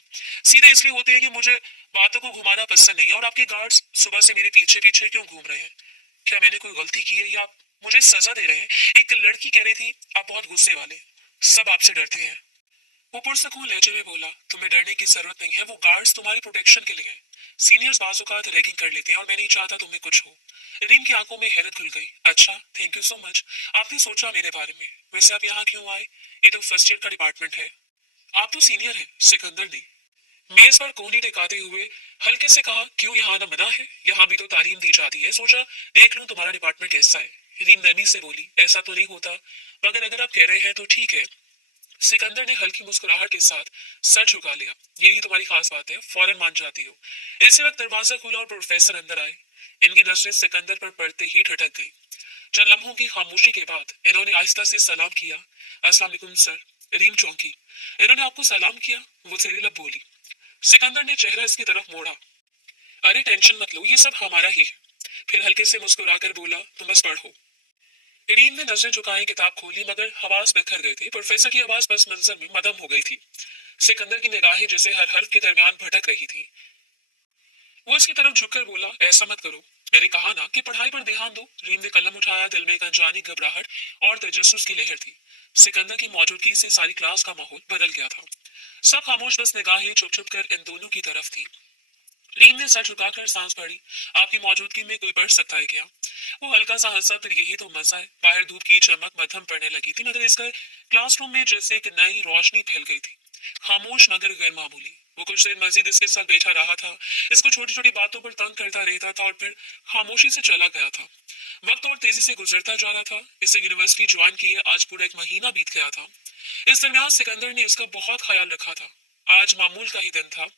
सीधे इसलिए होते हैं कि मुझे बातों को घुमाना पसंद नहीं है। और आपके गार्ड्स सुबह से मेरे पीछे पीछे क्यों घूम रहे हैं? क्या मैंने कोई गलती की है या आप मुझे सजा दे रहे हैं? एक लड़की कह रही थी, आप बहुत गुस्से वाले, सब आपसे डरते हैं। वो पुरसकून लहजे में बोला, तुम्हें डरने की जरूरत नहीं है। वो गार्ड्स तुम्हारी प्रोटेक्शन के लिए हैं। सीनियर्स बाज़-औक़ात रैगिंग कर लेते हैं और मैं नहीं चाहता तुम्हें कुछ हो। रीम की आंखों में हैरत खुल गई। अच्छा, थैंक यू सो मच। आपने सोचा मेरे बारे में। वैसे आप यहाँ क्यों आए? ये तो फर्स्ट ईयर का डिपार्टमेंट है। आप तो सीनियर हैं, सिकंदर ने मेज पर कोहनी टिकाते हुए हल्के से कहा, क्यों यहाँ आना मना है? यहाँ भी तो तालीम दी जाती है। सोचा देख लूं तुम्हारा डिपार्टमेंट कैसा है। रीम नरमी से बोली, ऐसा तो नहीं होता, मगर अगर आप कह रहे हैं तो ठीक है। सिकंदर ने हल्की मुस्कुराहट के साथ सर झुका लिया। यही तुम्हारी खास बात है, फौरन मान जाती हो। इसी वक्त दरवाजा खुला और प्रोफेसर अंदर आए। इनकी नजरें सिकंदर पर पड़ते ही ठटक गई। चंद लम्हों की खामोशी के बाद इन्होंने आहिस्ता से सलाम किया। अस्सलाम वालेकुम सर। रीम चौंकी। इन्होंने आपको सलाम किया? वो लब बोली। सिकंदर ने चेहरा इसकी तरफ मोड़ा। अरे टेंशन मत लो, ये सब हमारा ही है। फिर हल्के से मुस्कुराकर बोला, तुम बस पढ़ो। रीम ने नजरें झुकाई, किताब खोली मगर हवास बिखर गए थे। प्रोफेसर की आवाज बस मंजर में मदम हो गई थी। सिकंदर की निगाहें जैसे हर हर्फ के दरमियान भटक रही थी। वो इसकी तरफ झुककर बोला, ऐसा मत करो, मैंने कहा ना कि पढ़ाई पर ध्यान दो। रीम ने कलम उठाया। दिल में एक अनजानी घबराहट और तजस्सुस की लहर थी। सिकंदर की मौजूदगी से सारी क्लास का माहौल बदल गया था। सब खामोश, बस निगाहें छुप छुप कर इन दोनों की तरफ थी। रीम ने सर झुकाकर सांस पड़ी। आपकी मौजूदगी में कोई पढ़ सकता है क्या? वो हल्का सा हंसा, फिर यही तो मजा है। बाहर धूप की चमक मध्यम पड़ने लगी थी मगर इसका क्लासरूम में जैसे एक नई रोशनी फैल गई थी, खामोश मगर गैर मामूली। वो कुछ देर मजीद इसके साथ बैठा रहा था। इसको छोटी छोटी बातों पर तंग करता रहता था और फिर खामोशी से चला गया था। वक्त और तेजी से गुजरता जा रहा था। इसे यूनिवर्सिटी ज्वाइन किए आज पूरा एक महीना बीत गया था। इस दरमियान सिकंदर ने इसका बहुत ख्याल रखा था। आज मामूल का ही दिन था।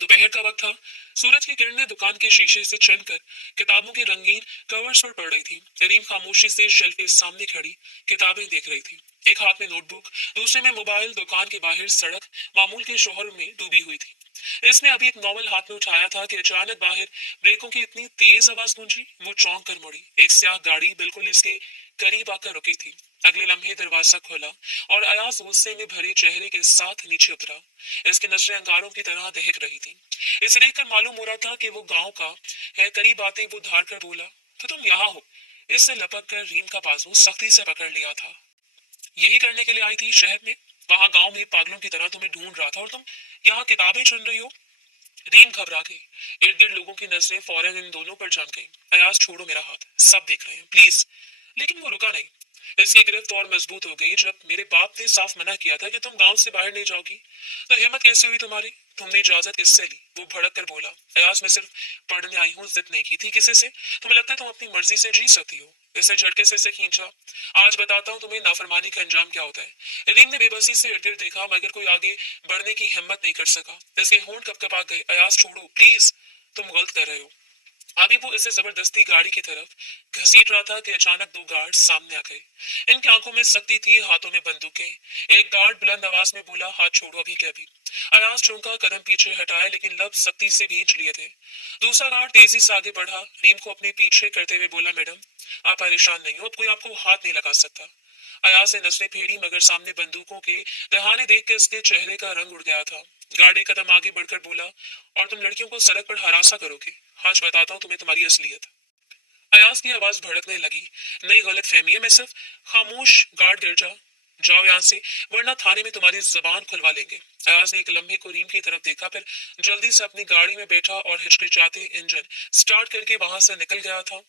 दोपहर का वक्त था। सूरज की किरणें दुकान के शीशे से छनकर किताबों के रंगीन कवर्स पर पड़ रही थी। रीम खामोशी से शेल्फ के सामने खड़ी किताबें देख रही थी। एक हाथ में नोटबुक, दूसरे में मोबाइल। दुकान के बाहर सड़क मामूल के शोहर में डूबी हुई थी। इसने अभी एक नॉवल हाथ में उठाया था कि अचानक बाहर ब्रेकों की इतनी तेज आवाज गूंजी। वो चौंक कर मुड़ी। एक स्याह गाड़ी बिल्कुल इसके करीब आकर रुकी थी। अगले लम्हे दरवाजा खोला और अयाज गुस्से में भरे चेहरे के साथ नीचे उतरा। इसकी नजरें अंगारों की तरह दहक रही थी। इसे देखकर मालूम हो रहा था कि वो गांव का है। करीब आते वो धार कर बोला, तो तुम यहाँ हो? इससे लपक कर रीम का बाजू सख्ती से पकड़ लिया था। यही करने के लिए आई थी शहर में? वहां गांव में पागलों की तरह तुम्हें ढूंढ रहा था और तुम यहाँ किताबें चुन रही हो। रीम घबरा गई। इर्द गिर्द लोगों की नजरें फौरन इन दोनों पर जम गई। अयाज छोड़ो मेरा हाथ, सब देख रहे हैं, प्लीज। लेकिन वो रुका नहीं। इसकी गिरफ्त और मजबूत हो गई जब मेरे बाप ने साफ मना किया था कि तुम गांव से बाहर नहीं जाओगी। तो हिम्मत कैसे हुई तुम्हारी? तुमने इजाजत किससे ली? वो भड़क कर बोला। अयाज मैं सिर्फ पढ़ने आई हूँ, जिद नहीं की थी किसी से। तुम्हें लगता है तुम अपनी मर्जी से जी सकती हो? इसे झटके से इसे खींचा। आज बताता हूँ तुम्हें नाफरमानी का अंजाम क्या होता है। रीम ने बेबसी से इर्द गिर्द देखा मगर कोई आगे बढ़ने की हिम्मत नहीं कर सका। इसके होंठ कपकपा गए। अयाज छोड़ो प्लीज, तुम गलत कर रहे हो। अभी वो इसे जबरदस्ती गाड़ी की तरफ घसीट रहा था कि अचानक दो गार्ड सामने आ गए। इनकी आंखों में सख्ती थी, हाथों में बंदूकें। एक गार्ड बुलंद आवाज में बोला, हाथ छोड़ो अभी के अभी। अयाज चौंका, कदम पीछे हटाए लेकिन लब सख्ती से भींच लिए थे। दूसरा गार्ड तेजी से आगे बढ़ा, रीम को अपने पीछे करते हुए बोला, मैडम आप परेशान नहीं हो, अब कोई आपको हाथ नहीं लगा सकता। अयाज ने नसलें फेरी मगर सामने बंदूकों के दहाने देख के उसके चेहरे का रंग उड़ गया था। गार्ड एक कदम आगे बढ़कर बोला, और तुम लड़कियों को सड़क पर हरासा करोगे? आज बताता हूँ तुम्हें तुम्हारी असलियत। अयाज की आवाज भड़कने लगी। नई गलत फहमी है, मैं सिर्फ खामोश। गार्ड गिर जा, जाओ यहाँ से, वरना थाने में तुम्हारी जबान खुलवा लेंगे। अयाज ने एक लम्हे को रीम की तरफ देखा, फिर जल्दी से अपनी गाड़ी में बैठा और हिचकिचाते इंजन स्टार्ट करके वहां से निकल गया था।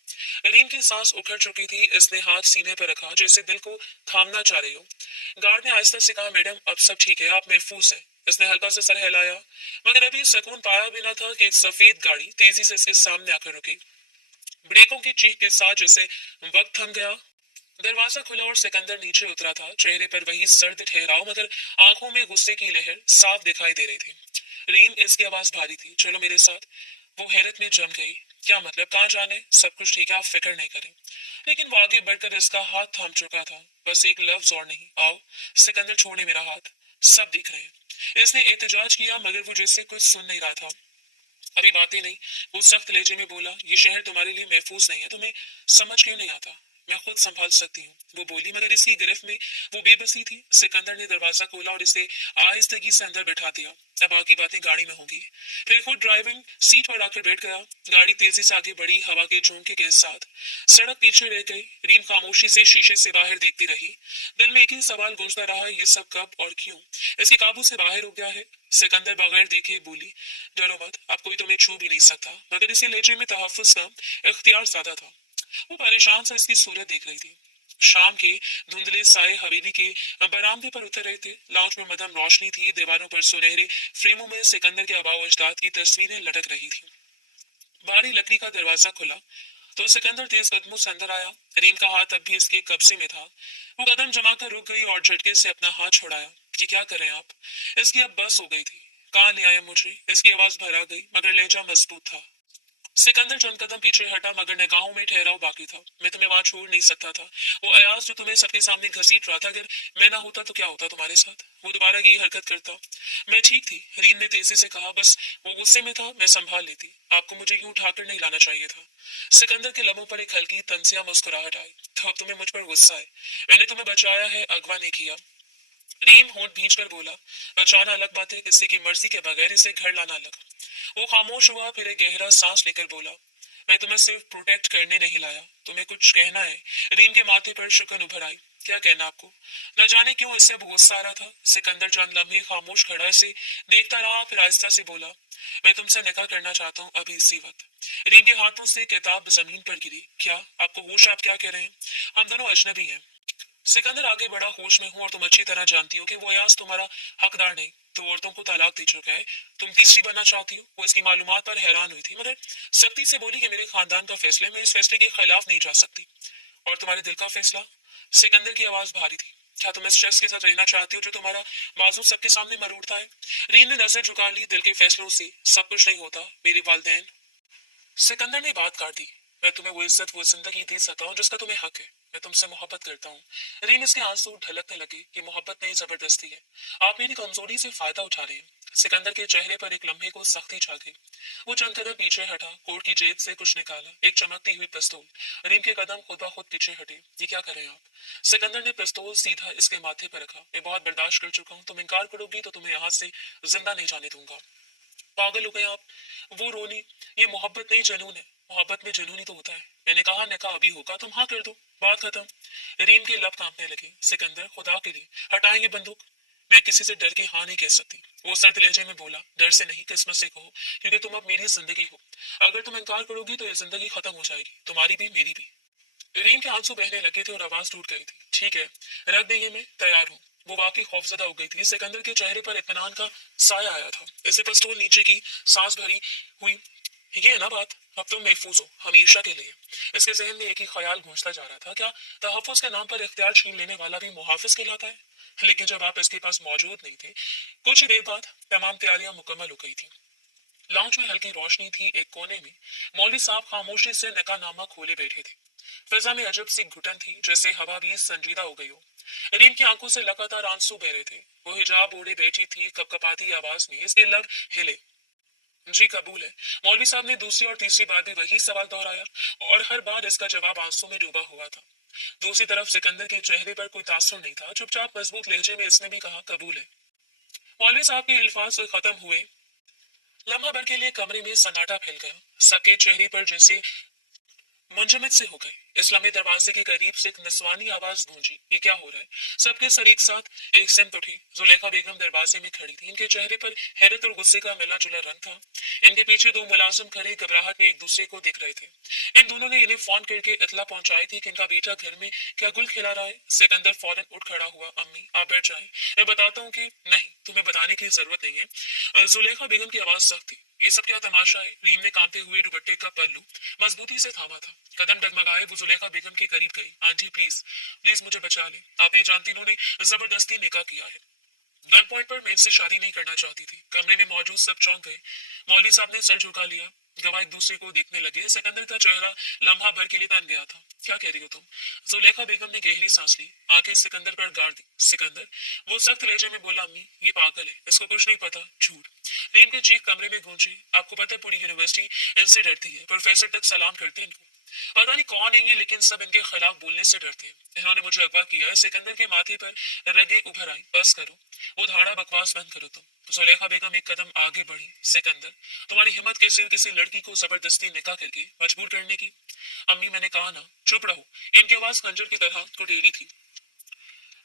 रीम की सांस उखड़ चुकी थी। इसने हाथ सीने पर रखा जैसे दिल को थामना चाह रही हो। गार्ड ने आहिस्ता से कहा, मैडम अब सब ठीक है, आप महफूज हैं। इसने हल्का से सर हिलाया मगर अभी सुकून पाया भी न था कि एक सफेद गाड़ी तेजी से इसके सामने आकर रुकी। ब्रेकों की चीख के साथ जैसे वक्त थम गया। दरवाजा खुला और सिकंदर नीचे उतरा था। चेहरे पर वही सर्द ठहराव मगर आंखों में गुस्से की लहर साफ दिखाई दे रही थी। रीम, इसकी आवाज भारी थी, चलो मेरे साथ। वो हैरत में जम गई। क्या मतलब? कहाँ जाने? सब कुछ ठीक है, आप फिक्र नहीं करें। लेकिन वो आगे बढ़कर इसका हाथ थाम चुका था। बस एक लफ्ज और नहीं। आओ। सिकंदर छोड़े मेरा हाथ, सब देख रहे हैं। इसने एहतजाज किया मगर वो जैसे कुछ सुन नहीं रहा था। अभी बातें नहीं। वो सख्त लहजे में बोला, ये शहर तुम्हारे लिए महफूज नहीं है, तुम्हें समझ क्यों नहीं आता? मैं खुद संभाल सकती हूँ, वो बोली मगर इसकी गिरफ्त में वो बेबसी थी। सिकंदर ने दरवाजा खोला और इसे आहिस्तगी से अंदर बैठा दिया। अब बाकी बातें गाड़ी में होंगी। फिर खुद ड्राइविंग सीट पर आकर बैठ गया। गाड़ी तेजी से आगे बढ़ी, हवा के झोंके के साथ। सड़क पीछे रह गई। रीम खामोशी से शीशे से बाहर देखती रही। दिल में एक ही सवाल गूंजता रहा, ये सब कब और क्यों इसके काबू से बाहर हो गया है। सिकंदर बगैर देखे बोली, डरो मत, अब कोई तुम्हें छू भी नहीं सकता। मगर इसे लहजे में तहफ्फुज का इख्तियार ज्यादा था। वो परेशान से इसकी सूरत देख रही थी। शाम के धुंधले साए हवेली के बरामदे पर उतर रहे थे। लाउंज में मदम रोशनी थी। दीवारों पर सुनहरे फ्रेमों में सिकंदर के आबाओ अजदाद की तस्वीरें लटक रही थी। भारी लकड़ी का दरवाजा खुला तो सिकंदर तेज कदमों से अंदर आया। रीम का हाथ अब भी इसके कब्जे में था। वो कदम जमाकर रुक गई और झटके से अपना हाथ छुड़ाया। ये क्या कर रहे हैं आप? इसकी अब बस हो गई थी। कहाँ ले आया मुझे? इसकी आवाज भरा गई मगर लहजा मजबूत था। सिकंदर चंद कदम पीछे हटा मगर निगाहों में ठहराव बाकी था। मैं तुम्हें वहां छोड़ नहीं सकता था। वो अयाज जो तुम्हें सबके सामने घसीट रहा था, अगर मैं ना होता तो क्या होता तुम्हारे साथ? वो दोबारा यही हरकत करता। मैं ठीक थी, रीन ने तेजी से कहा, बस वो गुस्से में था, मैं संभाल लेती। आपको मुझे यूं उठाकर नहीं लाना चाहिए था। सिकंदर के लबों पर एक हल्की तंसिया मुस्कुराहट आई। तो अब तुम्हें मुझ पर गुस्सा है? मैंने तुम्हें बचाया है, अगवा नहीं किया। रीम होंठ भींच कर बोला, बचाना अलग बात है, किसी की मर्जी के बगैर इसे घर लाना अलग। वो खामोश हुआ, फिर एक गहरा सांस लेकर बोला, मैं तुम्हें सिर्फ प्रोटेक्ट करने नहीं लाया, तुम्हें कुछ कहना है। रीम के माथे पर शुक्न उभर आई। क्या कहना आपको? न जाने क्यों इससे अब गुस्सा आ रहा था। सिकंदर चंद लम्हे खामोश खड़ा इसे देखता रहा, फिर आहिस्ता से बोला, मैं तुमसे निकाह करना चाहता हूँ अभी इसी वक्त। रीम के हाथों से किताब जमीन पर गिरी। क्या आपको होश? आप क्या कह रहे हैं? हम दोनों अजनबी हैं। सिकंदर आगे बढ़ा, होश में हूँ और तुम अच्छी तरह जानती हो कि वो अयाज तुम्हारा हकदार नहीं, तो औरतों को तलाक दे चुका है। तुम तीसरी बनना चाहती हो। वो इसकी मालूमात पर हैरान हुई थी मगर सख्ती से बोली कि मेरे खानदान का फैसला है, मैं इस फैसले के खिलाफ नहीं जा सकती। और तुम्हारे दिल का फैसला? सिकंदर की आवाज भारी थी। क्या तुम इस शख्स के साथ रहना चाहती हो जो तुम्हारा बाजू सबके सामने मरोड़ता है? रीन ने नजर झुका ली। दिल के फैसलों से सब कुछ नहीं होता मेरे वालदैन। सिकंदर ने बात काट दी। मैं तुम्हें वो इज्जत, वो जिंदगी दे सकता हूँ जिसका तुम्हें हक है। मैं तुमसे मोहब्बत करता हूँ। रीन, इसके आंसू ढलकने लगे। कि मोहब्बत नहीं, जबरदस्ती है। आप मेरी कमजोरी से फायदा उठा रहे हैं। सिकंदर के चेहरे पर एक लम्हे को सख्ती छा गई। वो चंद कदम पीछे हटा, कोट की जेब से कुछ निकाला, एक चमकती हुई पिस्तौल। रीन के कदम खुद ब खुद पीछे हटे। ये क्या कर रहे हैं आप? सिकंदर ने पिस्तौल सीधा इसके माथे पर रखा। मैं बहुत बर्दाश्त कर चुका हूँ, तुम इनकार करोगी तो तुम्हें यहाँ से जिंदा नहीं जाने दूंगा। पागल हो गए आप? वो रोनी, ये मोहब्बत नहीं, जुनून है। मोहब्बत में जुनून ही तो होता है। मैंने कहा निकाह अभी होगा, तुम हाँ कर दो, बात खत्म। रीम के लब कांपने लगे। सिकंदर, खुदा के लिए हटाएंगे बंदूक। मैं किसी से डर के हाँ नहीं कह सकती, वो सर्द लहजे में बोला। डर से नहीं, किस्मत से कहो, क्योंकि तुम अब मेरी जिंदगी हो। अगर तुम इनकार करोगी तो ये जिंदगी खत्म हो जाएगी, तुम्हारी भी मेरी भी। रीम के आंसू बहने लगे थे और आवाज टूट गई थी। ठीक है, रख दे, ये मैं तैयार हूँ। वो वाकई खौफजदा हो गई थी। सिकंदर के चेहरे पर इत्मीनान का साया आया था। इसे पिस्तौल नीचे की सांस भरी हुई। ये है ना बात, अब तुम महफूज हो हमेशा के लिए। इसके जहन में एक ही ख्याल गूंजता जा रहा था, क्या तहफ्फुज के नाम पर इख्तियार छीन लेने वाला भी मुहाफिज कहलाता है? लेकिन जब आप इसके पास मौजूद नहीं थे, कुछ ही देर बाद तमाम तैयारियां मुकम्मल हो गई थी। लाउंज में हल्की रोशनी थी। एक कोने में मौलवी साहब खामोशी से निकाहनामा खोले बैठे थे। फिजा में अजब सी घुटन थी, जैसे हवा भी संजीदा हो गई हो। रीम की आंखों से लगातार आंसू बह रहे थे। वो हिजाब ओढ़े बैठी थी, कपकपाती आवाज में इसके लब हिले। जी कबूल है। मौलवी साहब ने दूसरी और तीसरी बार भी वही सवाल दोहराया, और हर बार इसका जवाब आंसू में डूबा हुआ था। दूसरी तरफ सिकंदर के चेहरे पर कोई तासुर नहीं था। चुपचाप मजबूत लहजे में इसने भी कहा, कबूल है। मौलवी साहब के अल्फाज खत्म हुए। लम्हा भर के लिए कमरे में सन्नाटा फैल गया। सबके चेहरे पर जैसे मुंजमद से हो गए। इस लंबे दरवाजे के करीब से एक निस्वानी आवाज गूंजी, ये क्या हो रहा है? सबके सर एक साथ एक सिमत उठी। जुलेखा बेगम दरवाजे में खड़ी थी। इनके चेहरे पर हैरत और गुस्से का मिला जुला रंग था। इनके पीछे दो मुलाजिम खड़े घबराहट में एक दूसरे को दिख रहे थे। इन दोनों ने इन्हें फोन करके इतला पहुंचाई थी कि इनका बेटा घर में क्या गुल खिला रहा है। सिकंदर फौरन उठ खड़ा हुआ। अम्मी आप बैठ जाए, मैं बताता हूँ। कि नहीं, तुम्हें बताने की जरूरत नहीं है। जुलेखा बेगम की आवाज सख्त थी। ये सब क्या तमाशा है? रीम ने कांपते हुए दुपट्टे का पल्लू मजबूती से थामा था। कदम डगमगाए वो जुलेखा बेगम के करीब गई। आंटी प्लीज, प्लीज मुझे बचा ले। आप ये जानती इन्होंने जबरदस्ती निकाह किया है। गन पॉइंट पर मैं इससे शादी नहीं करना चाहती थी। कमरे में मौजूद सब चौंक गए। मौलवी साहब ने सर झुका लिया। गवाह एक दूसरे को देखने लगे। सिकंदर का चेहरा लम्हा भर के लिए बन गया था। क्या कह रही हो तुम? जुलेखा बेगम ने गहरी सांस ली, आंखें सिकंदर पर गाड़ दी। सिकंदर, वो सख्त लहजे में बोला, अम्मी ये पागल है, इसको कुछ नहीं पता। झूठ। रीम की चीख कमरे में गूंजी। आपको पता है पूरी यूनिवर्सिटी इनसे डरती है, प्रोफेसर तक सलाम करते हैं इनको। पता नहीं कौन है ये, लेकिन सब इनके खिलाफ बोलने से डरते हैं। इन्होंने मुझे अगवा किया है। सिकंदर के माथे पर रगे उभर आई। बस करो, वो धाड़ा बकवास बंद करो तुम। जुलेखा बेगम एक कदम आगे बढ़ी। सिकंदर, तुम्हारी हिम्मत कैसे किसी लड़की को जबरदस्ती निकाह करके मजबूर करने की? अम्मी मैंने कहा ना, चुप रहो। इनकी आवाज खंजर की तरह कुटेरी थी।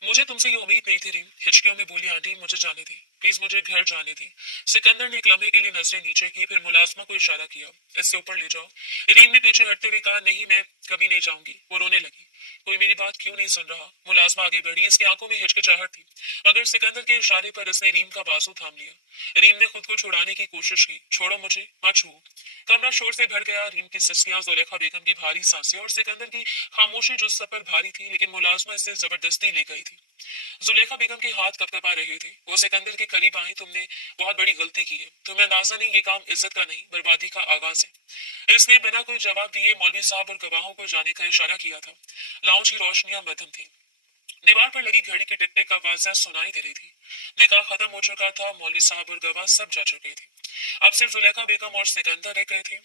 मुझे तुमसे ये उम्मीद नहीं थी रीम। हिचकियों में बोली, आंटी मुझे जाने दी, प्लीज मुझे घर जाने दी। सिकंदर ने एक लम्हे के लिए नजरें नीचे की, फिर मुलाजमा को इशारा किया, इससे ऊपर ले जाओ। रीम ने पीछे हटते हुए कहा, नहीं मैं कभी नहीं जाऊंगी। वो रोने लगी। कोई मेरी बात क्यों नहीं सुन रहा? मुलाजमा आगे बढ़ी। इसकी आंखों में हिचकिचाहट थी, मगर सिकंदर के इशारे पर इसने रीम का बाजू थाम लिया। रीम ने खुद को छुड़ाने की कोशिश की। छोड़ो मुझे, मत छुओ। कमरा शोर से भर गया। रीम की सिस्कियां, जुलेखा बेगम की भारी सांसें और सिकंदर की खामोशी जो सब पर भारी थी, लेकिन मुलाजमा इसे जबरदस्ती ले गई थी। जुलेखा बेगम के हाथ कपकपा रहे थे। वो सिकंदर के करीब आई। तुमने बहुत बड़ी गलती की है। तुम्हें अंदाजा नहीं, ये काम इज्जत का नहीं बर्बादी का आगाज है। इसने बिना कोई जवाब दिए मौलवी साहब और गवाहों को जाने का इशारा किया था। लाउंज की रोशनियां मध्यम थी। दीवार पर लगी घड़ी के टिकने का आवाज सुनाई दे रही थी। निकाह खत्म हो चुका था। मौलवी साहब और गवाह सब जा चुके थे। अब सिर्फ जुलेखा बेगम और सिकंदर रह गए थे।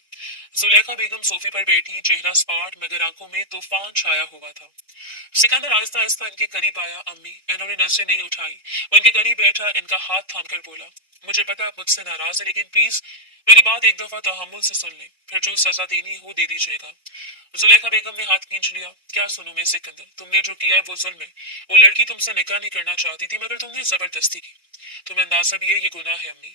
जुलेखा बेगम सोफे पर बैठी, चेहरा स्पाट मगर आंखों में तूफान छाया हुआ था। सिकंदर आहिस्ता आहिस्ता इनके करीब आया। अम्मी, इन्होंने नजरें नहीं उठाई। वो इनके करीब बैठा, इनका हाथ थामकर बोला, मुझे पता आप मुझसे नाराज है, लेकिन प्लीज मेरी बात एक दफा तहम्मुल से सुन ले, फिर जो सजा देनी हो दे दीजिएगा। जुलेखा बेगम ने हाथ खींच लिया। क्या सुनूं मैं सिकंदर? तुमने जो किया है वो जुल्म है। वो लड़की तुमसे निकाह नहीं करना चाहती थी, मगर तुमने जबरदस्ती की। तुम्हें अंदाजा भी है ये गुनाह है। अम्मी,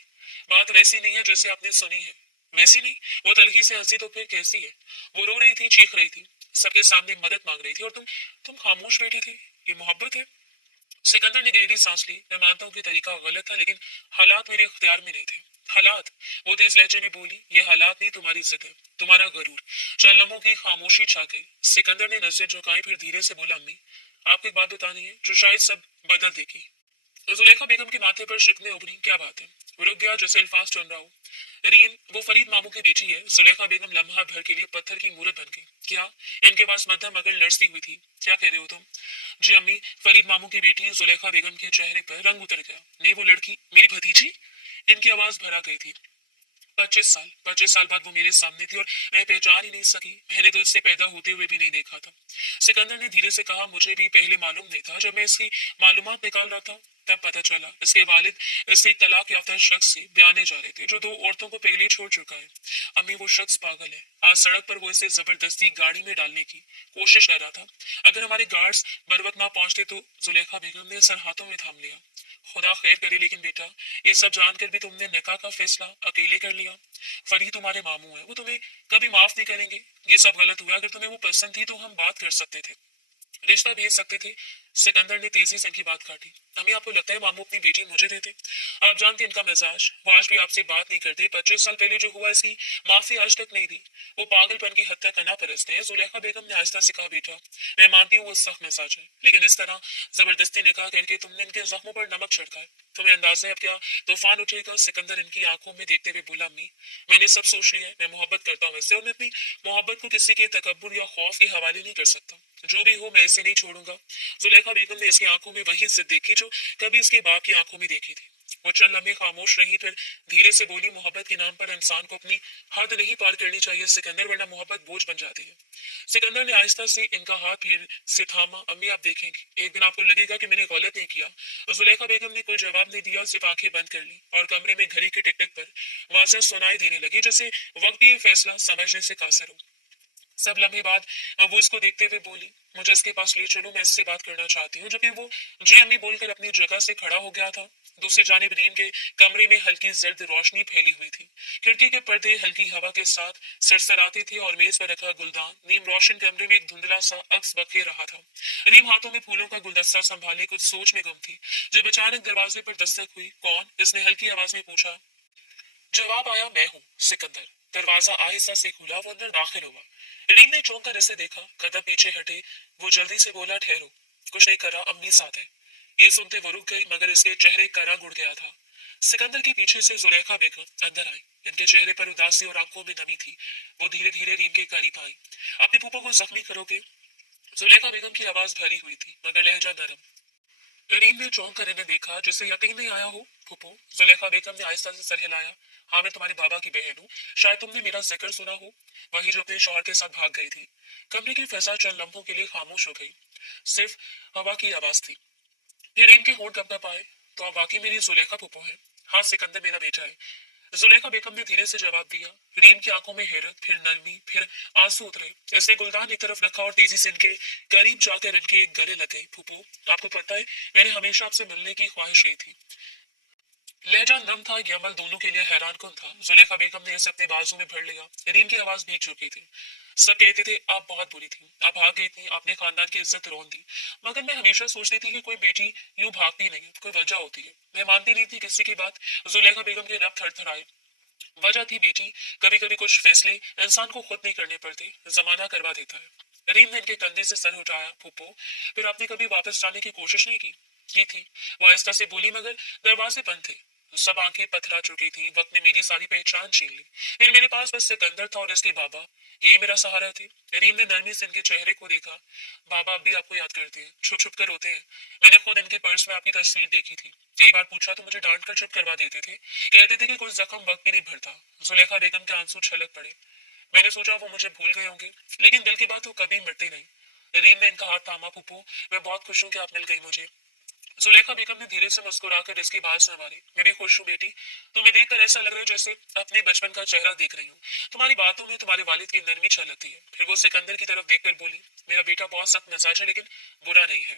बात वैसी नहीं है जैसे आपने सुनी है। वैसी नहीं? वो तलखी से हंसी तो फिर कैसी है? वो रो रही थी, चीख रही थी, सबके सामने मदद मांग रही थी, और तुम खामोश बैठे थे। ये मोहब्बत है? सिकंदर ने गहरी सांस ली। मैं मानता हूँ कि तरीका गलत था, लेकिन हालात मेरे इख्तियार में नहीं थे। हालात? वो तेज लहजे में बोली, ये हालात नहीं, तुम्हारी जिद है, तुम्हारा गरूर। चंद लम्हों की खामोशी छा गई। सिकंदर ने नजरें झुकाई, फिर धीरे से बोला, अम्मी आपको एक बात बतानी है जो शायद सब बदल देगी। जुलेखा बेगम के माथे पर शिकने उभरी। क्या बात है? वो रुक गया जैसे अल्फाज चुन रहा हो। रीम, वो फरीद मामू की बेटी है। जुलेखा बेगम लम्हा भर के लिए पत्थर की मूरत बन गई। क्या? इनके पास मध्यम मगर लड़ती हुई थी। क्या कह रहे हो तुम? जी अम्मी, फरीद मामू की बेटी जुलेखा बेगम के चेहरे पर रंग उतर गया। नहीं, वो लड़की मेरी भतीजी। इनकी आवाज भरा गई थी। 25 साल बाद वो मेरे सामने थी और मैं पहचान ही नहीं सकी। मैंने तो इससे पैदा होते हुए भी नहीं देखा था। सिकंदर ने धीरे से कहा, मुझे भी पहले मालूम नहीं था। जब मैं इसकी मालूमात निकाल रहा था तब पता चला इसके वालिद इस एक तलाक याफ्ता शख्स से ब्याने जा रहे थे जो दो औरतों को पहले छोड़ चुका है। अम्मी वो शख्स पागल है। आज सड़क पर वो इसे जबरदस्ती गाड़ी में डालने की कोशिश कर रहा था। अगर हमारे गार्ड्स बर वक्त ना पहुंचते तो जुलेखा बेगम ने सर हाथों में थाम लिया। खुदा खैर करे, लेकिन बेटा ये सब जानकर भी तुमने निकाह का फैसला अकेले कर लिया। फरी तुम्हारे मामू है, वो तुम्हें कभी माफ नहीं करेंगे। ये सब गलत हुआ। अगर तुम्हें वो पसंद थी तो हम बात कर सकते थे, रिश्ता भेज सकते थे। सिकंदर ने तेजी से इनकी बात काटी। अम्मी आपको लगता है मामू अपनी बेटी मुझे देते? आप जानते इनका मिजाज, वो आज भी आपसे बात नहीं करते। 25 साल पहले जो हुआ इसकी माफी आज तक नहीं दी। वो पागलपन की हद तक ना परसते हैं। जुलेखा बेगम ने आहिस्ता से कहा, बेटा मैं मानती हूँ वो सख्त मिजाज है, लेकिन इस तरह जबरदस्ती निकाह करके तुमने इनके जख्मों पर नमक छिड़का है। तुम्हें अंदाजा है अब क्या तूफान उठेगा? सिकंदर इनकी आंखों में देखते हुए बोला, अम्मी मैंने सब सोच लिया है। मैं मोहब्बत करता हूँ इससे, और मैं अपनी मोहब्बत को किसी के तकब्बुर या खौफ के हवाले नहीं कर सकता। जो भी हो मैं इसे नहीं छोड़ूंगा। जुलेखा बेगम ने इसकी आंखों में वही इज्जत देखी जो कभी इसके बाप की आंखों में देखी थी। वो चंद लम्हे खामोश रही, फिर धीरे से बोली, मोहब्बत के नाम पर इंसान को अपनी हद नहीं पार करनी चाहिए सिकंदर, वरना मोहब्बत बोझ बन जाती है। सिकंदर ने आहिस्ता से इनका हाथ फिर से थामा। अम्मी आप देखेंगे एक दिन आपको लगेगा कि मैंने गलत नहीं किया। जुलेखा बेगम ने कोई जवाब नहीं दिया, सिर्फ आंखें बंद कर ली और कमरे में घड़ी के टिक टिक पर वाज़ह सुनाई देने लगी, जैसे वक्त भी ये फैसला समझने से कासर हो। सब लम्हे बाद वो इसको देखते हुए बोली, मुझे इसके पास ले चलो, मैं इससे बात करना चाहती हूँ। जबकि वो जी अम्मी बोलकर अपनी जगह से खड़ा हो गया था। दूसरी जानिब रीम के कमरे में हल्की जर्द रोशनी फैली हुई थी। खिड़की के पर्दे हल्की हवा के साथ सरसराते थे और मेज पर रखा गुलदान नीम रोशन कमरे में एक धुंधला सा अक्स बखेर रहा था। रीम हाथों में फूलों का गुलदस्ता संभाले कुछ सोच में गुम थी, जब अचानक दरवाजे पर दस्तक हुई। कौन? इसने हल्की आवाज में पूछा। जवाब आया, मैं हूँ सिकंदर। दरवाजा आहिस्ता से खुला, वो अंदर दाखिल हुआ। रीम ने चौंक कर इसे देखा, कदम पीछे हटे। वो जल्दी से बोला, ठहरो, कुछ नहीं करा, अम्मी साथ है। ये सुनते वो रुक गई, मगर इसके चेहरे का रंग उड़ गया था। सिकंदर के पीछे से जुलेखा बेगम अंदर आई। इनके चेहरे पर उदासी और आंखों में नमी थी। वो धीरे धीरे रीम के करीब आई। अपनी फूफो को जख्मी करोगे? जुलेखा बेगम की आवाज भरी हुई थी, मगर लहजा नरम। रीम ने चौंक कर इन्हें देखा, जिसे यकीन नहीं आया हो। फूफो, जुलेखा बेगम ने आहिस्ता से सर हिलाया। हाँ, मैं तुम्हारे बाबा की बहन हूँ। शायद तुमने मेरा जिक्र सुना हो, वही जो अपने शौहर के साथ भाग गई थी। कमरे की फिजा चंद लम्हों के लिए खामोश हो गई, सिर्फ हवा की आवाज थी। फिर रीम के होंठ कप आए। तो आप वाकई मेरी जुलेखा फूफो है? हाँ, सिकंदर मेरा बेटा है, जुलेखा बेगम ने धीरे से जवाब दिया। रीम की आंखों में हैरत, फिर नरमी, फिर आंसू उतरे। इसने गुलदान एक तरफ रखा और तेजी से इनके करीब जाकर इनके गले लग गई। फूफो, आपको पता है मैंने हमेशा आपसे मिलने की ख्वाहिश रही थी। लहजा नम था, यमल दोनों के लिए हैरान कौन था। जुलेखा बेगम ने इसे अपने बाजू में भर लिया। रीम की आवाज भीग चुकी थी। सब कहते थे आप बहुत बुरी थी, आप भाग गई थी, आपने खानदान की इज्जत रोन दी। मगर मैं हमेशा सोचती थी कि कोई बेटी यूं भागती नहीं, कोई वजह होती है। मैं मानती नहीं थी किसी की बात। जुलेखा बेगम के लब थरथराए। वजह थी बेटी, कभी कभी कुछ फैसले इंसान को खुद नहीं करने पड़ते, जमाना करवा देता है। रीम ने इनके कंधे से सर उठाया। फूफो, फिर आपने कभी वापस जाने की कोशिश नहीं की? की थी, वो आहिस्ता से बोली, मगर दरवाजे बंद थे। सब आंखें पथरा चुकी थी। वक्त ने मेरी सारी पहचान छीन ली। फिर मेरे पास बस सिकंदर था और इसके बाबा, ये मेरा सहारा थे। रीम ने नरमी से इनके चेहरे को देखा। बाबा अब भी आपको याद करते हैं, छुप छुप कर रोते हैं। मैंने खुद इनके पर्स में आपकी तस्वीर देखी थी। कई बार पूछा तो मुझे डांट कर चुप करवा देते थे, कहते थे कि कोई जख्म वक्त भी नहीं भरता। जुलेखा बेगम के आंसू छलक पड़े। मैंने सोचा वो मुझे भूल गए होंगे, लेकिन दिल की बात तो कभी मिटती नहीं। रीम ने इनका हाथ थामा। पुप्पू, मैं बहुत खुश हूँ कि आप मिल गई मुझे। जुलेखा बेगम ने धीरे से मुस्कुराकर इसकी बात संवारी। मैं भी खुश हूँ बेटी, तुम्हें देखकर ऐसा लग रहा है जैसे अपने बचपन का चेहरा देख रही हूँ। तुम्हारी बातों में तुम्हारे वालिद की नरमी छलकती है। फिर वो सिकंदर की तरफ देखकर बोली, मेरा बेटा बहुत सख्त मिजाज है, लेकिन बुरा नहीं है।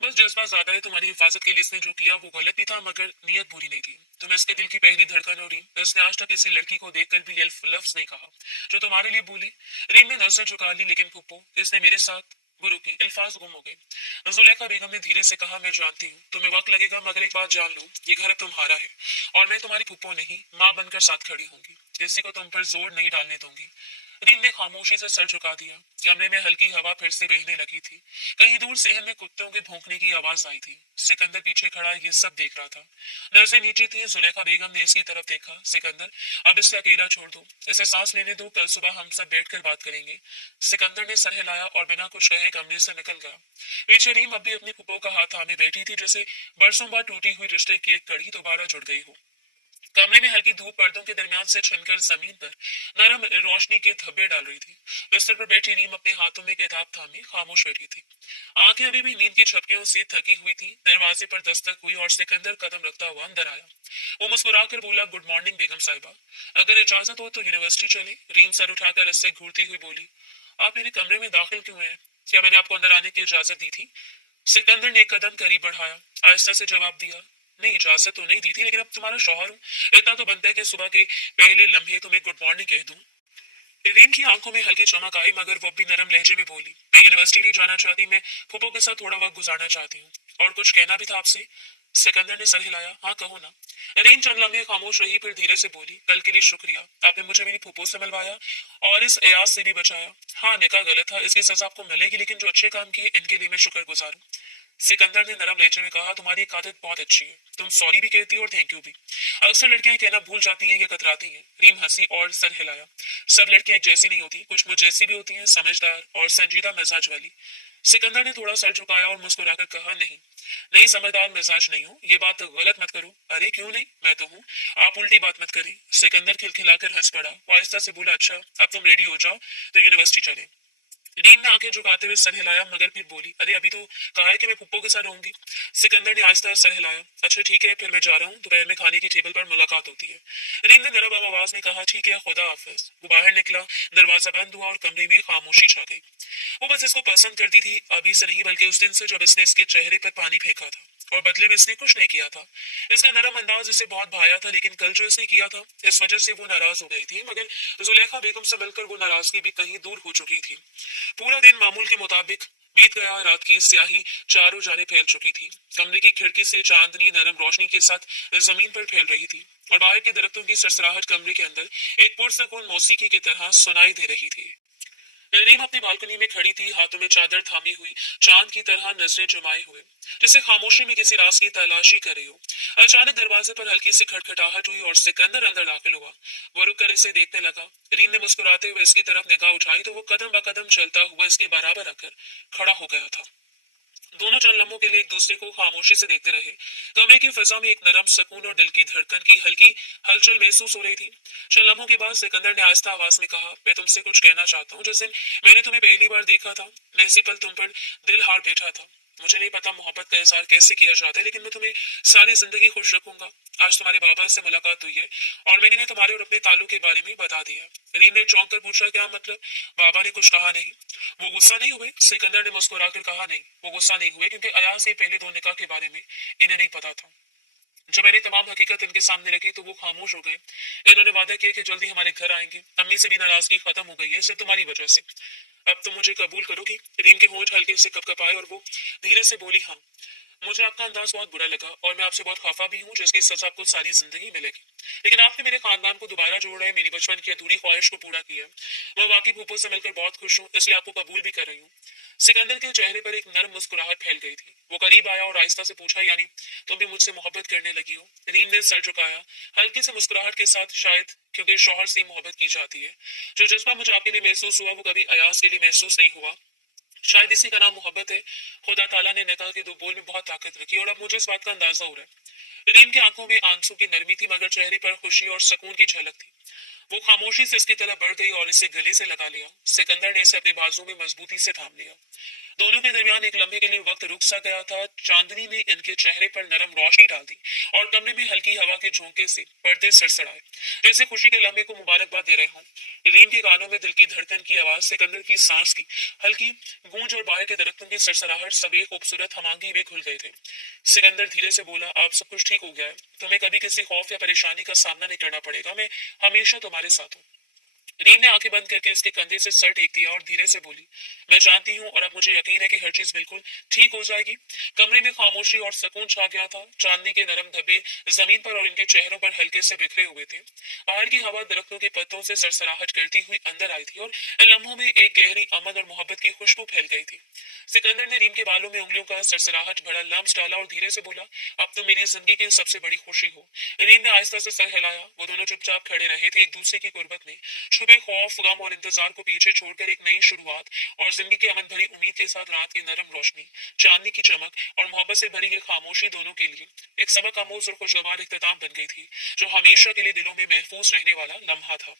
बस जज्बा ज्यादा है। तुम्हारी हिफाजत के लिए इसने जो किया वो गलत भी था, मगर नीयत बुरी नहीं थी। तुम इसके दिल की पहली धड़कन हो रीम। इसने आज तक किसी लड़की को देखकर भी ये लफ्ज नहीं कहा जो तुम्हारे लिए बोली। रीम ने नजर झुका ली, लेकिन पुप्पो, इसने मेरे साथ गुरु की अल्फाज गुम हो गए। जुलेखा बेगम ने धीरे से कहा, मैं जानती हूँ तुम्हें वक्त लगेगा, मगर एक बात जान लो, ये घर तुम्हारा है और मैं तुम्हारी पुप्पो नहीं, माँ बनकर साथ खड़ी होंगी। किसी को तुम पर जोर नहीं डालने दूंगी। रीम ने खामोशी से सर झुका दिया। कमरे में हल्की हवा फिर से बहने लगी थी। कहीं दूर शहर में कुत्तों के भौंकने की आवाज आई थी। सिकंदर पीछे खड़ा ये सब देख रहा था। नजरें नीचे थी। जुलेखा बेगम ने इसकी तरफ देखा। सिकंदर, अब इसे अकेला छोड़ दो, इसे सांस लेने दो, कल सुबह हम सब बैठकर बात करेंगे। सिकंदर ने सर हिलाया और बिना कुछ कहे कमरे से निकल गया। पीछे रीम अब भी अपनी फुप्पो का हाथ थामे बैठी थी, जैसे बरसों बाद टूटी हुई रिश्ते की एक कड़ी दोबारा जुड़ गई हो। कमरे में हल्की धूप पर्दों के दरमियान से छिनकर जमीन पर नरम रोशनी के धब्बे डाल रही थी। बिस्तर पर बैठी रीम अपने हाथों में किताब थामे खामोश बैठी थी। आंखें अभी भी नींद की झपकियों से थकी हुई थी। दरवाजे पर दस्तक हुई और सिकंदर कदम रखता हुआ अंदर आया। वो मुस्कुराकर बोला, गुड मॉर्निंग बेगम साहिबा। अगर इजाजत हो तो यूनिवर्सिटी चले। रीम सर उठाकर इससे घूरती हुई बोली, आप मेरे कमरे में दाखिल क्यों हैं? क्या मैंने आपको अंदर आने की इजाजत दी थी? सिकंदर ने एक कदम करीब बढ़ाया, आहिस्ता से जवाब दिया, नहीं इजाजत तो नहीं दी थी, लेकिन अब तुम्हारा शौहर हूँ, इतना तो बनता है कि सुबह के पहले लम्हे तुम्हें गुड मॉर्निंग कह दूं। रीम की आंखों में हल्की चमक आई, मगर वो भी नरम लहजे में बोली, मैं यूनिवर्सिटी नहीं जाना चाहती, मैं फूफो के साथ थोड़ा वक्त गुजारना चाहती हूँ। और कुछ कहना भी था आपसे? सिकंदर ने सर हिलाया, हाँ कहो ना। रीम चंद लम्हे खामोश रही, फिर धीरे से बोली, कल के लिए शुक्रिया, आपने मुझे मेरी फूफो से मिलवाया और इस एयाज से भी बचाया। हाँ निकाह गलत था, इसकी सजा आपको मिलेगी, लेकिन जो अच्छे काम किए इनके लिए मैं शुक्रगुजार हूँ। सिकंदर ने नरम लहजे में कहा, तुम्हारी एक आदत बहुत अच्छी है, तुम सॉरी भी कहती हो और थैंक यू भी। अक्सर लड़कियां कहना भूल जाती हैं या कतराती हैं। रीम हंसी और सर हिलाया, सब लड़कियां एक जैसी नहीं होती, कुछ मुझ जैसी भी होती हैं, समझदार और संजीदा मिजाज वाली। सिकंदर ने थोड़ा सर झुकाया और मुस्कुराकर कहा, नहीं नहीं, समझदार मिजाज नहीं हूँ, ये बात गलत मत करो। अरे क्यों नहीं, मैं तो हूँ, आप उल्टी बात मत करें। सिकंदर खिलखिलाकर हंस पड़ा। वो आहिस्ता से बोला, अच्छा अब तुम रेडी हो जाओ तो यूनिवर्सिटी चले। रीम ने आंखें झुकाते हुए सर हिलाया, मगर फिर बोली, अरे अभी तो कहा है कि मैं पुप्पो के साथ रहूंगी। सिकंदर ने आहिस्ता सर हिलाया, अच्छा ठीक है, फिर मैं जा रहा हूँ, दोपहर में खाने की टेबल पर मुलाकात होती है। रीम ने नरम आवाज में कहा, ठीक है, खुदा हाफिज। वो बाहर निकला, दरवाजा बंद हुआ और कमरे में खामोशी छा गई। वो बस इसको पसंद करती थी, अभी से नहीं बल्कि उस दिन से जब इसने इसके चेहरे पर पानी फेंका था, और बदले में इसने कुछ नहीं किया था। इसका नरम अंदाज इसे बहुत भाया था, लेकिन कल जो इसने किया था इस वजह से वो नाराज हो गई थी, मगर जुलेखा बेगम से मिलकर वो नाराजगी भी कहीं दूर हो चुकी थी। पूरा दिन मामूल के मुताबिक बीत गया। रात की स्याही चारों जाने फैल चुकी थी। कमरे की खिड़की से चांदनी नरम रोशनी के साथ जमीन पर फैल रही थी, और बाहर के दरख्तों की सरसराहट कमरे के अंदर एक पुरसकून मौसीकी की तरह सुनाई दे रही थी। रीम अपनी बालकनी में खड़ी थी, हाथों में चादर थामी हुई, चांद की तरह नजरें जमाए हुए, जैसे खामोशी में किसी राज की तलाशी कर रही हो। अचानक दरवाजे पर हल्की सी खटखटाहट हुई और सिकंदर अंदर दाखिल हुआ। वो रुक कर इसे देखने लगा। रीम ने मुस्कुराते हुए इसकी तरफ निगाह उठाई तो वो कदम ब कदम चलता हुआ इसके बराबर आकर खड़ा हो गया था। दोनों चंद लम्हों के लिए एक दूसरे को खामोशी से देखते रहे। कमरे की फिजा में एक नरम सकून और दिल की धड़कन की हल्की हलचल महसूस हो रही थी। चंद लम्हों के बाद सिकंदर ने आहिस्ता आवाज में कहा, मैं तुमसे कुछ कहना चाहता हूँ। जिस दिन मैंने तुम्हें पहली बार देखा था, मैं इसी पल तुम पर दिल हार बैठा था। मुझे नहीं पता मोहब्बत का इजहार कैसे किया जाता है, लेकिन मैं तुम्हें सारी जिंदगी खुश रखूंगा। आज तुम्हारे बाबा से मुलाकात हुई है और मैंने इन्हें तुम्हारे और अपने ताल्लुक के बारे में बता दिया। रीम ने चौंक कर पूछा, क्या मतलब? बाबा ने कुछ कहा नहीं? वो गुस्सा नहीं हुए? सिकंदर ने मुस्कुराकर कहा, नहीं, वो गुस्सा नहीं हुए, क्योंकि अयाज के पहले दो निकाह के बारे में इन्हें नहीं पता था। जब मैंने तमाम हकीकत इनके सामने रखी तो वो खामोश हो गए। इन्होंने वादा किया कि जल्दी हमारे घर आएंगे। अम्मी से भी नाराजगी खत्म हो गई है, सिर्फ तुम्हारी वजह से। अब तुम मुझे कबूल करोगी? रीम के होंठ हल्के से कपकपाए और वो धीरे से बोली, हाँ। मुझे आपका अंदाज बहुत बुरा लगा और मैं आपसे बहुत खफा भी हूँ, जिसकी सजा आपको सारी जिंदगी मिलेगी। लेकिन आपने मेरे खानदान को दोबारा जोड़ा है, मेरी बचपन की अधूरी ख्वाहिश को पूरा किया है। मैं वाकई भूपो से मिलकर बहुत खुश हूँ, इसलिए आपको कबूल भी कर रही हूँ। सिकंदर के चेहरे पर एक नर्म मुस्कुराहट फैल गई थी। वो करीब आया और आहिस्ता से पूछा, यानी तुम भी मुझसे मोहब्बत करने लगी हो? रीम ने सर झुकाया, हल्की से मुस्कुराहट के साथ, शायद क्योंकि शौहर से मोहब्बत की जाती है। जो जज्बा मुझे आपके लिए महसूस हुआ वो कभी अयाज के लिए महसूस नहीं हुआ। शायद इसी का नाम मोहब्बत है। खुदा ताला ने निकाह के दो बोल में बहुत ताकत रखी और अब मुझे इस बात का अंदाजा हो रहा है। रीम की आंखों में आंसू की नरमी थी, मगर चेहरे पर खुशी और सुकून की झलक थी। वो खामोशी से इसकी तरफ बढ़ गई और इसे गले से लगा लिया। सिकंदर ने इसे अपने बाजू में मजबूती से थाम लिया। दोनों के दरमियान एक लम्हे के लिए वक्त रुक सा गया था। चांदनी ने इनके चेहरे पर नरम रोशनी डाल दी और कमरे में हल्की हवा के झोंके से पर्दे सड़सड़ाए, जैसे खुशी के लम्हे को मुबारकबाद दे रहे हों। रीम के कानों में दिल की धड़कन की आवाज, सिकंदर की सांस की हल्की गूंज और बाहर के दरख्तों की सरसराहट सब एक खूबसूरत हमांगी में खुल गए थे। सिकंदर धीरे से बोला, आप सब कुछ ठीक हो गया है, तुम्हें कभी किसी खौफ या परेशानी का सामना नहीं करना पड़ेगा, मैं हमेशा तुम्हारे साथ हूँ। रीम ने आंखें बंद करके इसके कंधे से सर टेक दिया और धीरे से बोली, मैं जानती हूँ और अब मुझे यकीन है कि हर चीज बिल्कुल ठीक हो जाएगी। कमरे में खामोशी और सुकून छा गया था। चांदनी के नरम धब्बे जमीन पर और इनके चेहरों पर हल्के से बिखरे हुए थे। बाहर की हवा दरख्तों के पत्तों से सरसराहट करती हुई अंदर आई थी और इन लम्हों में एक गहरी अमन और मोहब्बत की खुशबू फैल गई थी। सिकंदर ने रीम के बालों में उंगलियों का सरसराहट भरा लम्स डाला और धीरे से बोला, अब तो मेरी जिंदगी की सबसे बड़ी खुशी हो। रीम ने आहिस्ता से सर हिलाया। वो दोनों चुपचाप खड़े रहे थे, एक दूसरे की गुर्बत में چھپے خوف، غم اور انتظار کو پیچھے چھوڑ کر ایک نئی شروعات اور زندگی کی امن بھری امید کے ساتھ رات کی نرم روشنی، چاندنی کی چمک اور محبت سے بھری یہ خاموشی دونوں کے لیے ایک سبق آموز اور خوشگوار اختتام بن گئی تھی، جو ہمیشہ کے لیے دلوں میں محفوظ رہنے والا لمحہ تھا۔